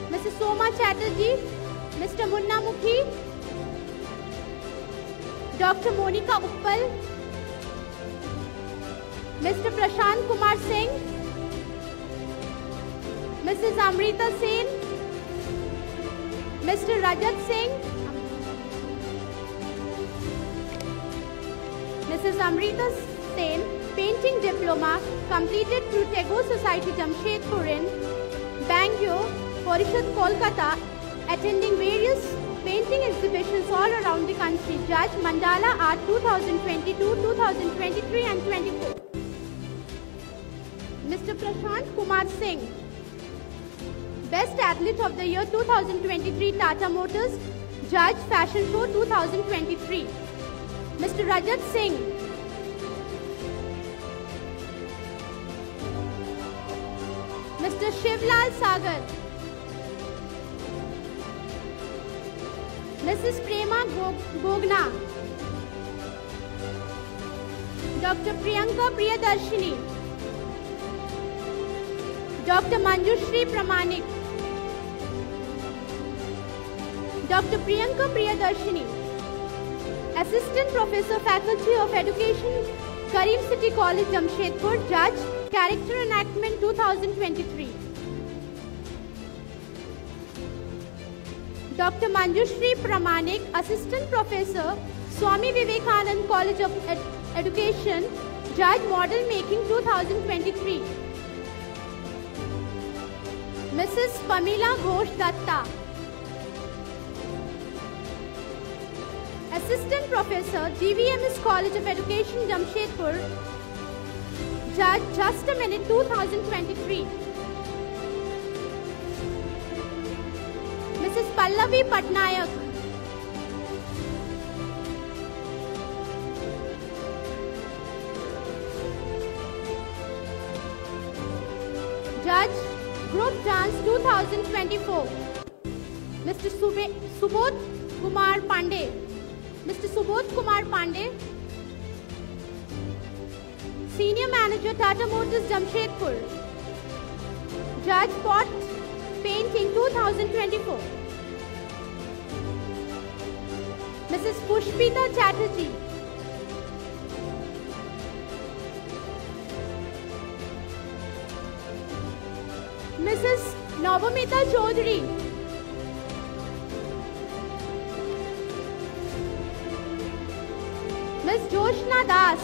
Mrs. Soma Chatterjee, Mr. Munna Mukhi, Dr. Monica Uppal, Mr. Prashant Kumar Singh, Mrs. Amrita Sen, Mr. Rajat Singh, Mrs. Amrita Sen, Painting Diploma, completed through Tagore Society Jamshedpur in Bangalore, Parishad, Kolkata, attending various painting exhibitions all around the country. Judge Mandala Art 2022, 2023 and 24. Mr. Prashant Kumar Singh, Best Athlete of the Year 2023 Tata Motors, Judge Fashion Show 2023. Mr. Rajat Singh, Mr. Shivlal Sagar, Mrs. Prema Gogna, Dr. Priyanka Priyadarshini, Dr. Manjushri Pramanik, Dr. Priyanka Priyadarshini, Assistant Professor, Faculty of Education, Karim City College, Jamshedpur, Judge, Character Enactment 2023. Dr. Manjushri Pramanik, Assistant Professor, Swami Vivekanand College of Education, Judge, Model Making 2023. Mrs. Pamela Ghosh Datta, Assistant Professor, DVMS College of Education, Jamshedpur, Judge, Just a Minute 2023. Mrs. Pallavi Patnayak, Judge, Group Dance 2024. Mr. Subodh Kumar Pandey, Mr. Subodh Kumar Pandey, Senior Manager, Tata Motors, Jamshedpur, Judge, Pot Painting 2024. Mrs. Pushpita Chatterjee, Mrs. Navamita Chaudhary, Ms. Joshna Das,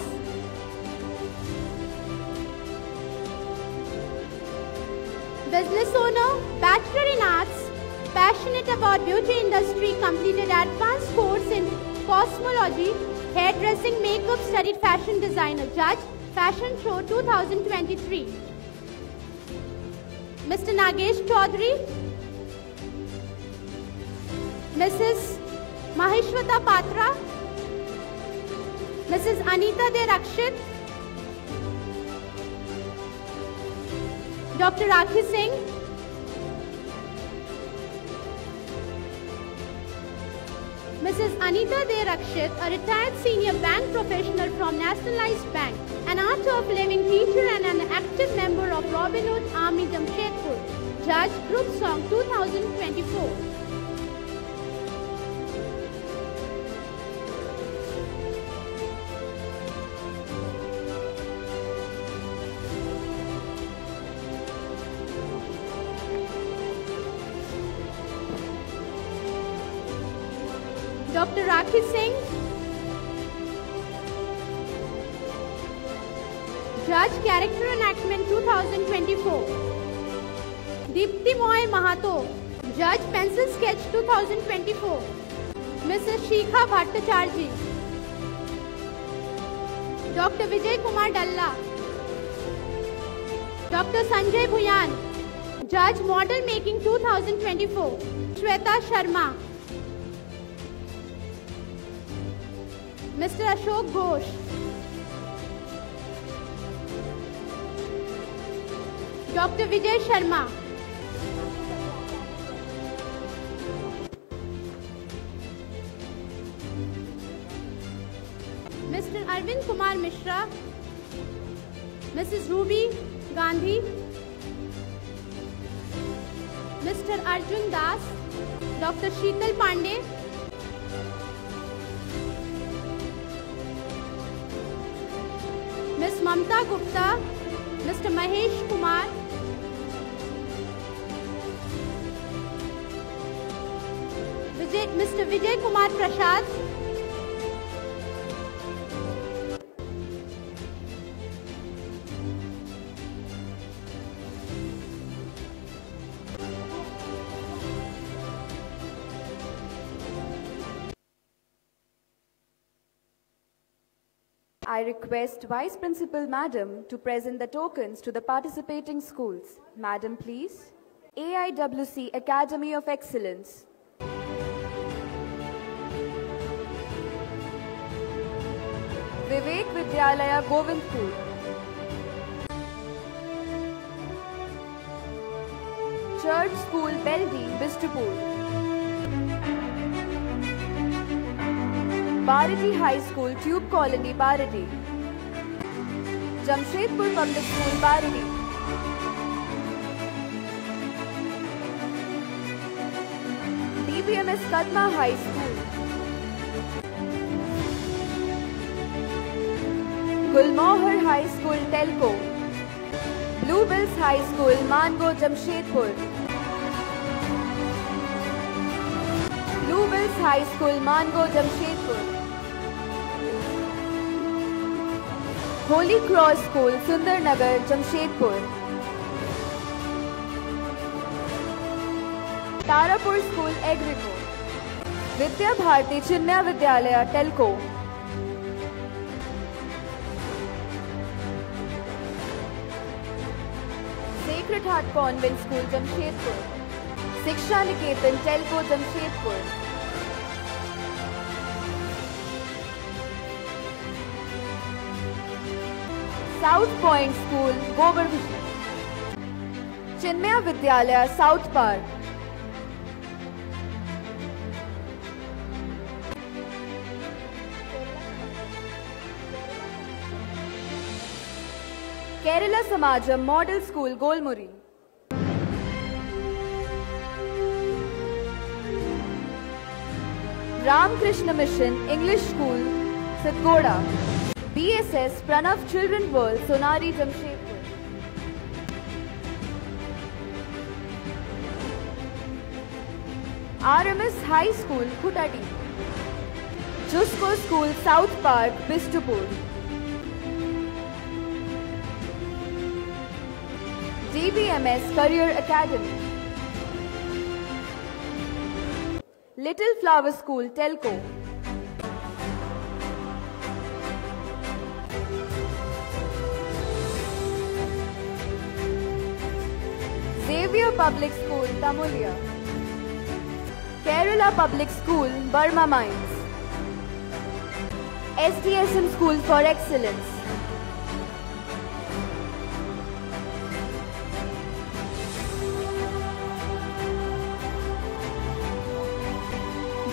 Business owner, Bachelor in Arts, passionate about beauty industry, completed advanced course in cosmology, hairdressing, makeup, studied fashion designer. Judge, Fashion Show 2023. Mr. Nagesh Chaudhary, Mrs. Maheshwata Patra, Mrs. Anita De Rakshit, Dr. Rakhi Singh, Mrs. Anita De Rakshit, a retired senior bank professional from Nationalized Bank, an art of living teacher and an active member of Robin Hood Army, Jamshedpur. Judge Group Song 2024. Dr. Rakhi Singh. Judge Character Enactment 2024. Deepti Moy Mahato. Judge Pencil Sketch 2024. Mrs. Shikha Bhattacharjee. Dr. Vijay Kumar Dalla. Dr. Sanjay Bhuyan. Judge Model Making 2024. Shweta Sharma. Mr. Ashok Ghosh. Dr. Vijay Sharma. Mr. Arvind Kumar Mishra. Mrs. Ruby Gandhi. Mr. Arjun Das. Dr. Sheetal Pandey. Ms. Mamta Gupta, Mr. Mahesh Kumar, Mr. Vijay Kumar Prasad, I request Vice Principal Madam to present the tokens to the participating schools. Madam, please. AIWC Academy of Excellence. Vivek Vidyalaya Govindpur. Church School Beldi, Bistupur. Barati High School, Tube Colony, Barati. Jamshedpur Public School, Barati. DBMS Kadma High School. Gulmohar High School, Telko. Bluebells High School, Mango, Jamshedpur. Bluebells High School, Mango, Jamshedpur. Holy Cross School, Sundarnagar, Jamshedpur. Tarapur School, Agrico. Vidya Bharati Chinmaya Vidyalaya, Telko. Sacred Heart Convent School, Jamshedpur. Shiksha Niketan, Telko, Jamshedpur. South Point School, Govardhan. Chinmaya Vidyalaya, South Park. Kerala Samajam Model School, Golmuri. Ramakrishna Mission English School, Satgoda. BSS Pranav Children World, Sonari, Jamshedpur. RMS High School, Khutadi. Jusco School, South Park, Bistupur. DBMS Career Academy. Little Flower School, Telko. Xavier Public School, Tamulia. Kerala Public School, Burma Mines. STSM School for Excellence.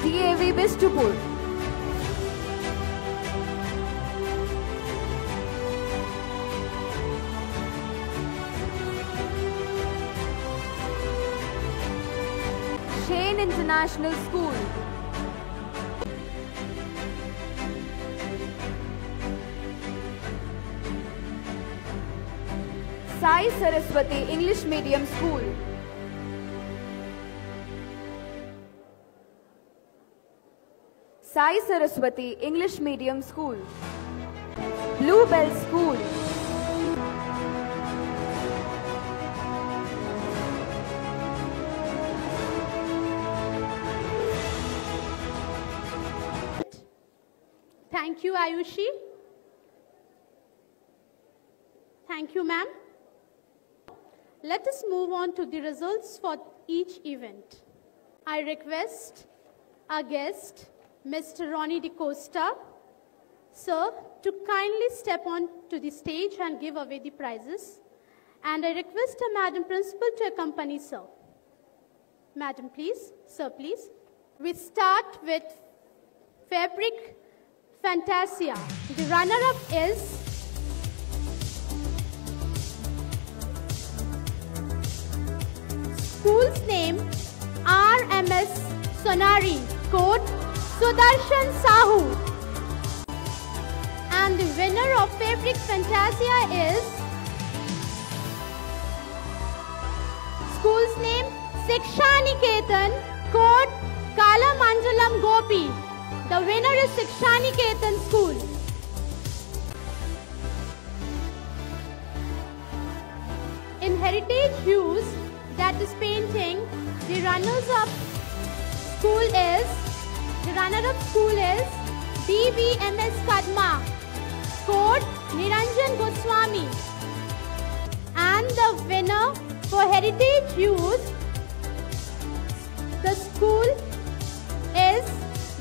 DAV Bistupur. Jain International School. Sai Saraswati English Medium School. Sai Saraswati English Medium School. Bluebell School. Thank you, Ayushi. Thank you, ma'am. Let us move on to the results for each event. I request our guest, Mr. Ronnie DeCosta, sir, to kindly step on to the stage and give away the prizes. And I request our Madam Principal to accompany sir. Madam, please. Sir, please. We start with Fabric Fantasia. The runner-up is school's name RMS Sonari, code Sudarshan Sahu. And the winner of Fabric Fantasia is school's name Shiksha Niketan, code Kala Mandalam Gopi. The winner is Shiksha Niketan School. In Heritage Hues, that is painting, the runner-up school is DVMS Kadma, code Niranjan Goswami. And the winner for Heritage Hues, the school is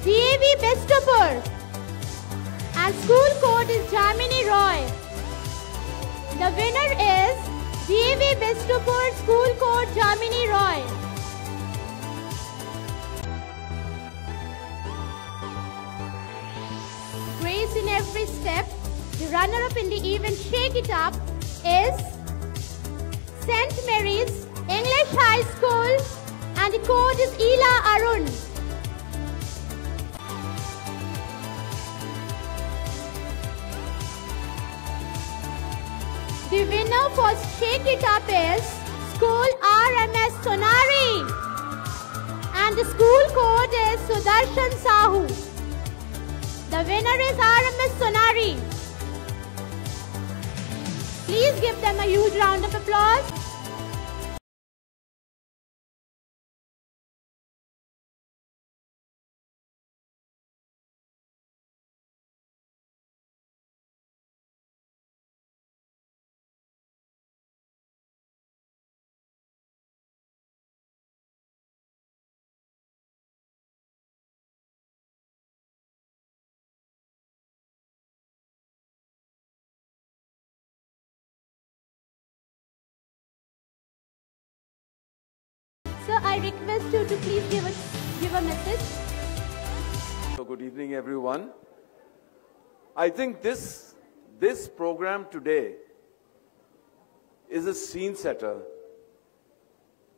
DAV Bestopur. And school code is Jamini Roy. The winner is DAV Bestopur, school code Jamini Roy. Grace in every step. The runner-up in the event Shake It Up is St. Mary's English High School, and the code is Ela Arun. The winner for Shake It Up is School RMS Sonari, and the school code is Sudarshan Sahu. The winner is RMS Sonari. Please give them a huge round of applause. Sir, I request you to please give a message. So good evening, everyone. I think this program today is a scene setter.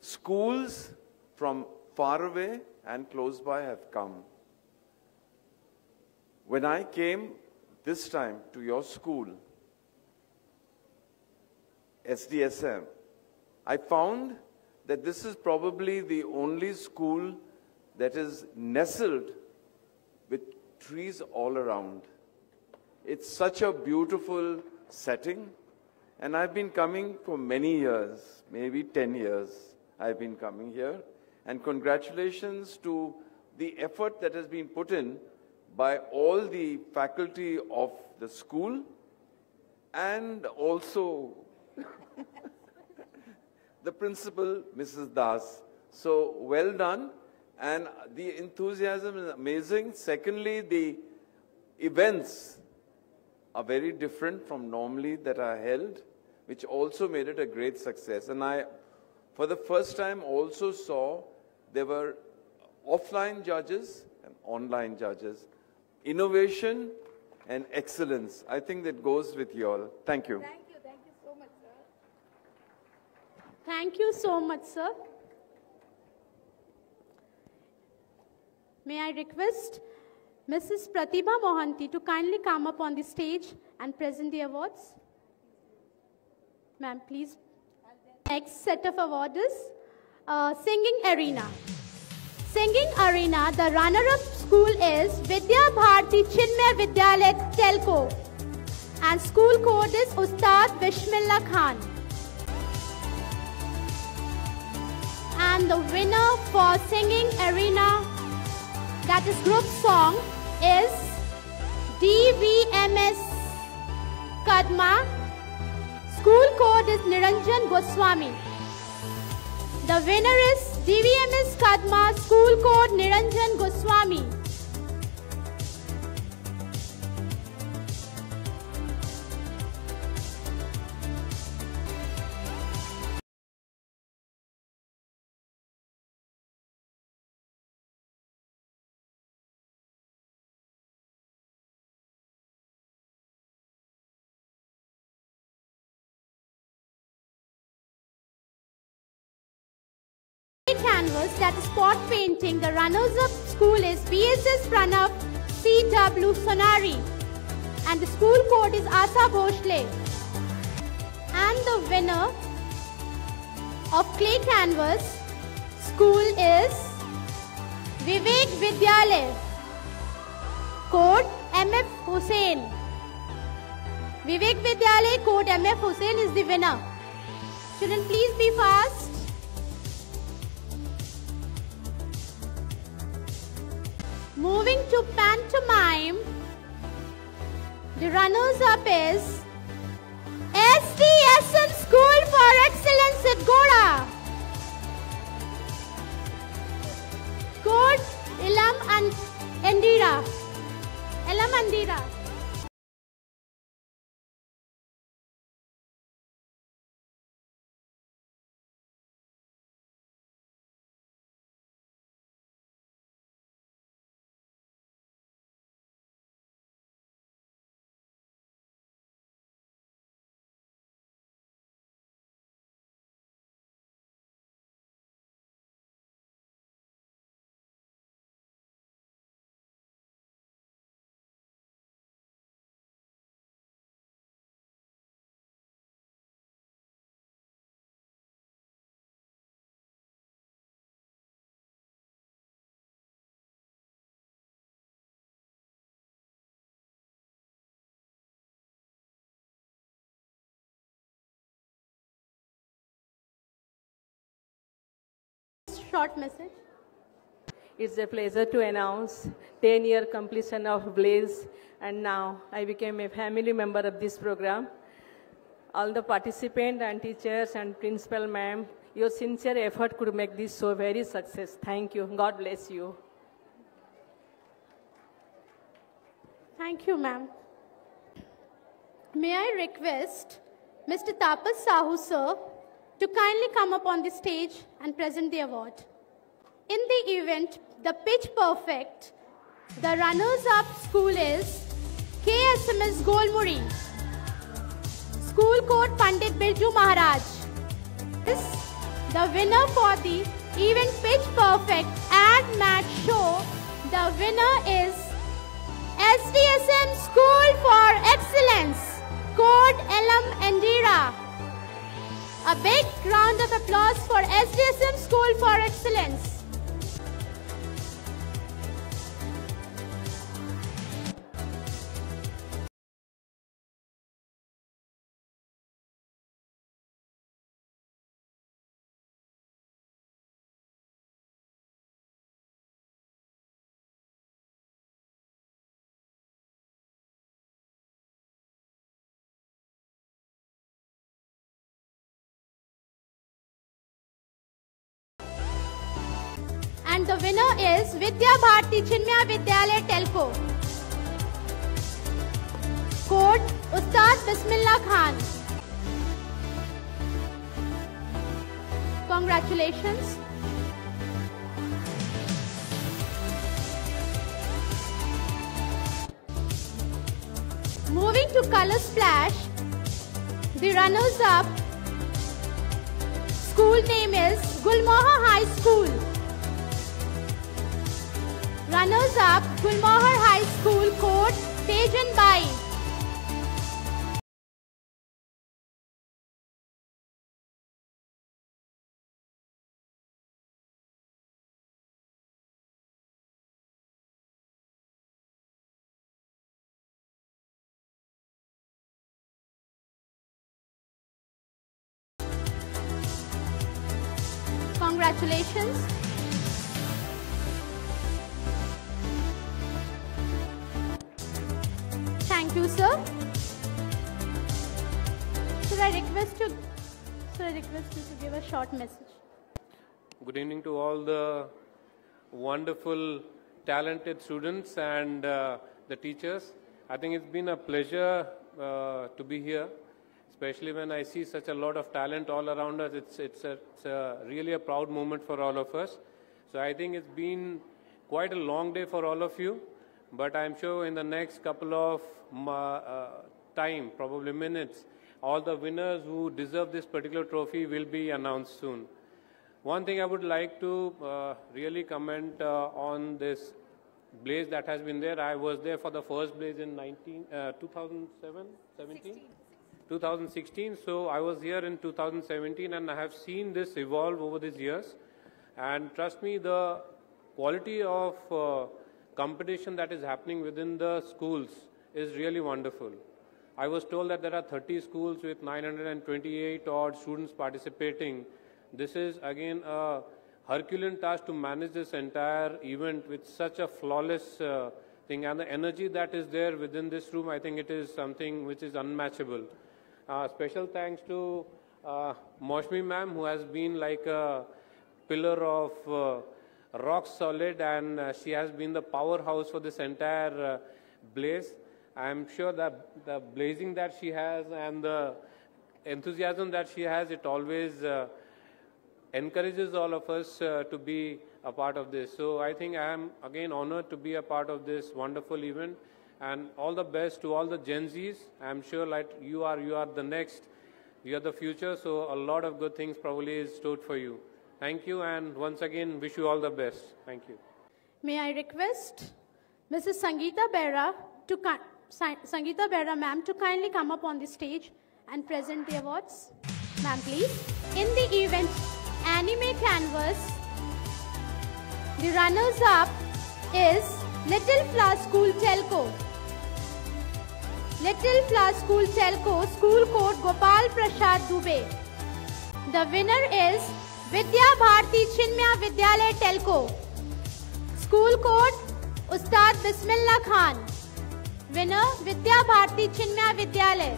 Schools from far away and close by have come. When I came this time to your school, SDSM, I found that this is probably the only school that is nestled with trees all around. It's such a beautiful setting, and I've been coming for many years, maybe 10 years I've been coming here, and congratulations to the effort that has been put in by all the faculty of the school and also the principal, Mrs. Das. So well done, and the enthusiasm is amazing. Secondly, the events are very different from normally that are held, which also made it a great success. And I, for the first time, also saw there were offline judges and online judges. Innovation and excellence. I think that goes with you all. Thank you. Thank you so much, sir. Thank you so much, sir. May I request Mrs. Pratibha Mohanty to kindly come up on the stage and present the awards. Ma'am, please. Next set of awards is Singing Arena. Singing Arena, the runner-up school is Vidya Bharati Chinmay Vidyalaya Telko, and school code is Ustad Bismillah Khan. And the winner for Singing Arena, that is group song, is DVMS Kadma. School code is Niranjan Goswami. The winner is DVMS Kadma, school code Niranjan Goswami. Canvas, that is spot painting. The runners-up school is BSS Pranav CW Sonari, and the school code is Asa Bhosle. And the winner of clay canvas school is Vivek Vidyalaya, code MF Hussain. Vivek Vidyalaya, code MF Hussain, is the winner. Children, please be fast. Moving to pantomime, the runners-up is SDSM School for Excellence at Goda. Code Ilam and Andira. Ilam Andira. Short message. It's a pleasure to announce 10-year completion of Blaze, and now I became a family member of this program. All the participants and teachers and principal ma'am, your sincere effort could make this show very success. Thank you. God bless you. Thank you, ma'am. May I request Mr. Tapas Sahu, sir, to kindly come up on the stage and present the award. In the event, the Pitch Perfect, the runners-up school is KSMS Golmuri. School code Pandit Birju Maharaj. The winner for the event Pitch Perfect ad match show, the winner is SDSM School for Excellence, code Elam Andira. A big round of applause for SDSM School for Excellence. And the winner is Vidya Bharati Chinmay Vidyalaya Telko. Code Ustad Bismillah Khan. Congratulations. Moving to Color Splash, the runners-up school name is Gulmoha High School. Runners up, Gulmohar High School, Court, Tejan Bai. Congratulations. Thank you, sir. Sir, I request you to give a short message. Good evening to all the wonderful, talented students and the teachers. I think it's been a pleasure to be here, especially when I see such a lot of talent all around us. It's really a proud moment for all of us. So I think it's been quite a long day for all of you, but I'm sure in the next couple of time, probably minutes, all the winners who deserve this particular trophy will be announced soon. One thing I would like to really comment on this blaze that has been there. I was there for the first blaze in 2016. So I was here in 2017 and I have seen this evolve over these years. And trust me, the quality of competition that is happening within the schools is really wonderful. I was told that there are 30 schools with 928 odd students participating. This is again a Herculean task to manage this entire event with such a flawless thing, and the energy that is there within this room, I think it is something which is unmatchable. Special thanks to Maushmi ma'am, who has been like a pillar of rock solid, and she has been the powerhouse for this entire blaze. I am sure that the blazing that she has and the enthusiasm that she has, it always encourages all of us to be a part of this. So I think I am again honored to be a part of this wonderful event, and all the best to all the Gen Zs. I am sure like you are the next, you are the future, so a lot of good things probably is stored for you. Thank you, and once again wish you all the best. Thank you. May I request Mrs. Sangeeta Bera ma'am to kindly come up on the stage and present the awards. Ma'am, please. In the event Anime Canvas, the runners-up is Little Flower School Telco. Little Flower School Telco, School Code Gopal Prasad Dubey. The winner is Vidya Bharti Chinmaya Vidyalaya Telco. School Code Ustad Bismillah Khan. Winner Vidya Bharti Chinmaya Vidyalaya.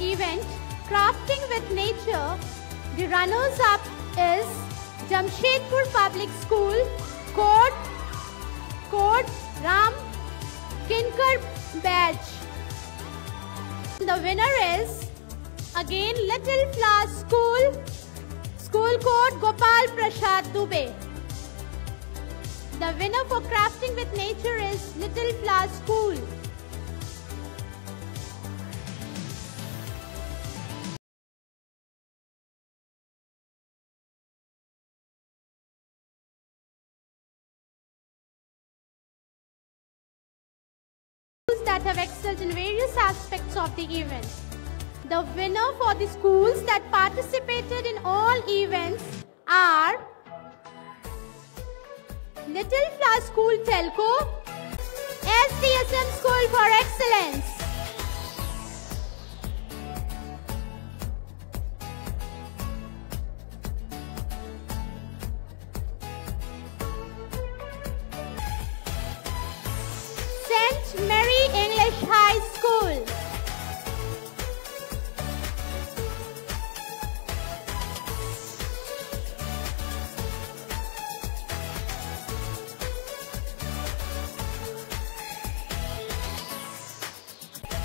Event Crafting with Nature. The runners-up is Jamshedpur Public School, Code Ram Kinkar Badge. The winner is again Little Flower School, School Code Gopal Prasad Dubey. The winner for Crafting with Nature is Little Flower School. That have excelled in various aspects of the event. The winner for the schools that participated in all events are Little Flower School Telco, SDSM School for Excellence. St. Mary English High School.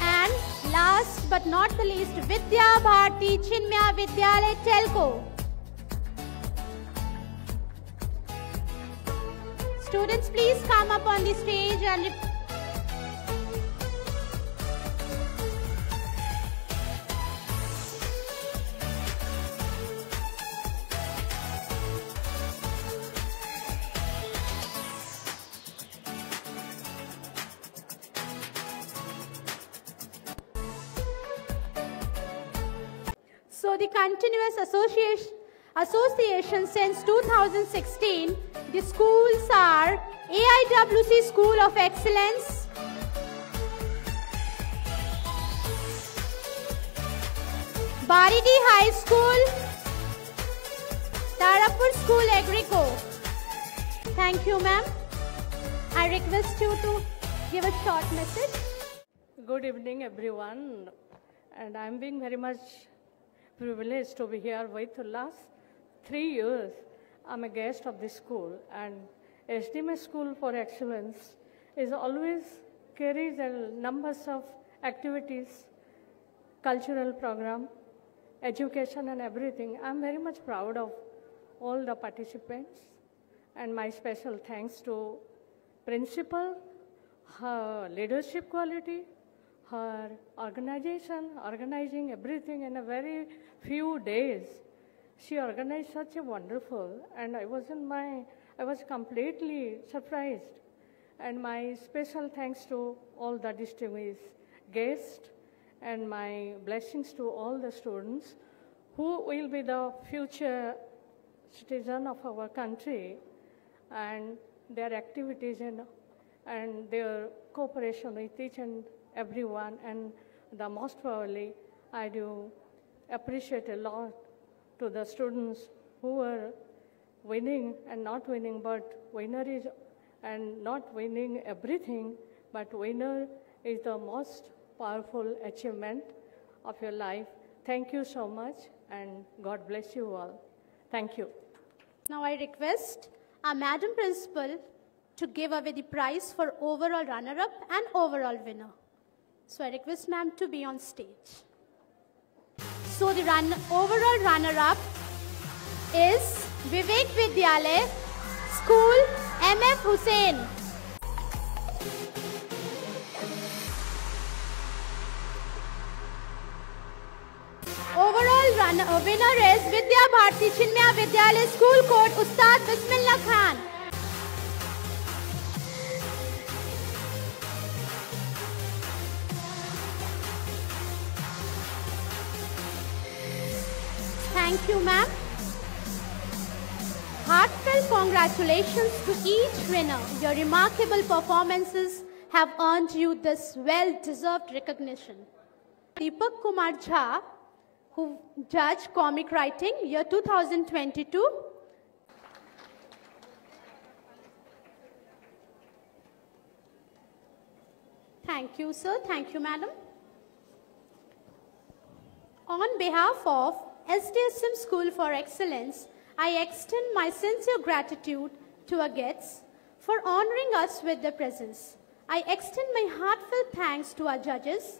And last but not the least, Vidya Bharti Chinmaya Vidyalaya Telco. Students, please come up on the stage and the continuous association since 2016, the schools are AIWC School of Excellence, Baridi High School, Tarapur School Agrico. Thank you, ma'am. I request you to give a short message. Good evening, everyone. And I'm being very much privileged to be here with the last 3 years. I'm a guest of this school, and SDMA School for Excellence is always carries a numbers of activities, cultural program, education and everything. I'm very much proud of all the participants, and my special thanks to principal, her leadership quality, her organizing everything in a very few days. She organized such a wonderful, and I was completely surprised. And my special thanks to all the distinguished guests, and my blessings to all the students who will be the future citizen of our country, and their activities and their cooperation with each and everyone. And the most probably I do appreciate a lot to the students who were winning and not winning, but winner is, and not winning everything, but winner is the most powerful achievement of your life. Thank you so much, and God bless you all. Thank you. Now I request our Madam Principal to give away the prize for overall runner-up and overall winner. So I request ma'am to be on stage. So the overall runner-up is Vivek Vidyalaya, School MF Hussain. Overall winner is Vidya Bharti Chinmaya Vidyalaya, School Code Ustad Bismillah Khan. Thank you, ma'am. Heartfelt congratulations to each winner. Your remarkable performances have earned you this well-deserved recognition. Deepak Kumar Jha, who judged comic writing year 2022. Thank you, sir. Thank you, madam. On behalf of SDSM School for Excellence, I extend my sincere gratitude to our guests for honoring us with their presence. I extend my heartfelt thanks to our judges.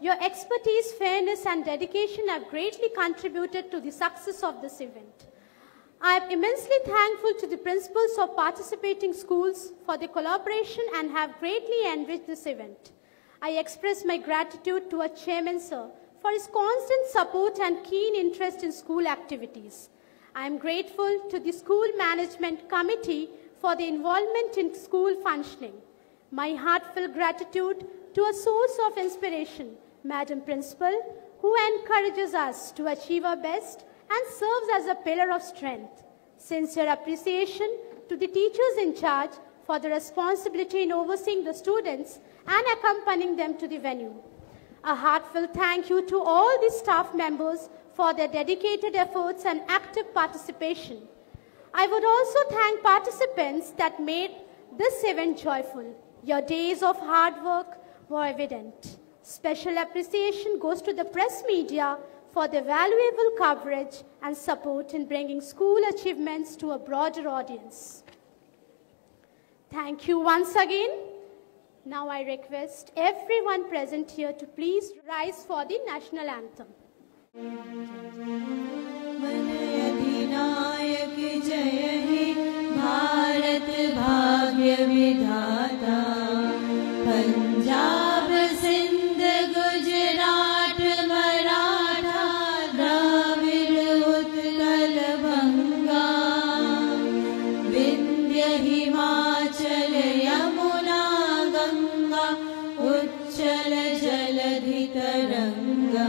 Your expertise, fairness, and dedication have greatly contributed to the success of this event. I am immensely thankful to the principals of participating schools for their collaboration and have greatly enriched this event. I express my gratitude to our chairman, sir, for his constant support and keen interest in school activities. I am grateful to the school management committee for the involvement in school functioning. My heartfelt gratitude to a source of inspiration, Madam Principal, who encourages us to achieve our best and serves as a pillar of strength. Sincere appreciation to the teachers in charge for the responsibility in overseeing the students and accompanying them to the venue. A heartfelt thank you to all the staff members for their dedicated efforts and active participation. I would also thank participants that made this event joyful. Your days of hard work were evident. Special appreciation goes to the press media for their valuable coverage and support in bringing school achievements to a broader audience. Thank you once again. Now I request everyone present here to please rise for the national anthem. अधिनायक जय हे भारत भाग्य विधाता पंजाब सिंध गुजरात मराठा द्राविड़ उत्कल बंगा विंध्य हिमाचल यमुना गंगा उच्चल जलधि तरंगा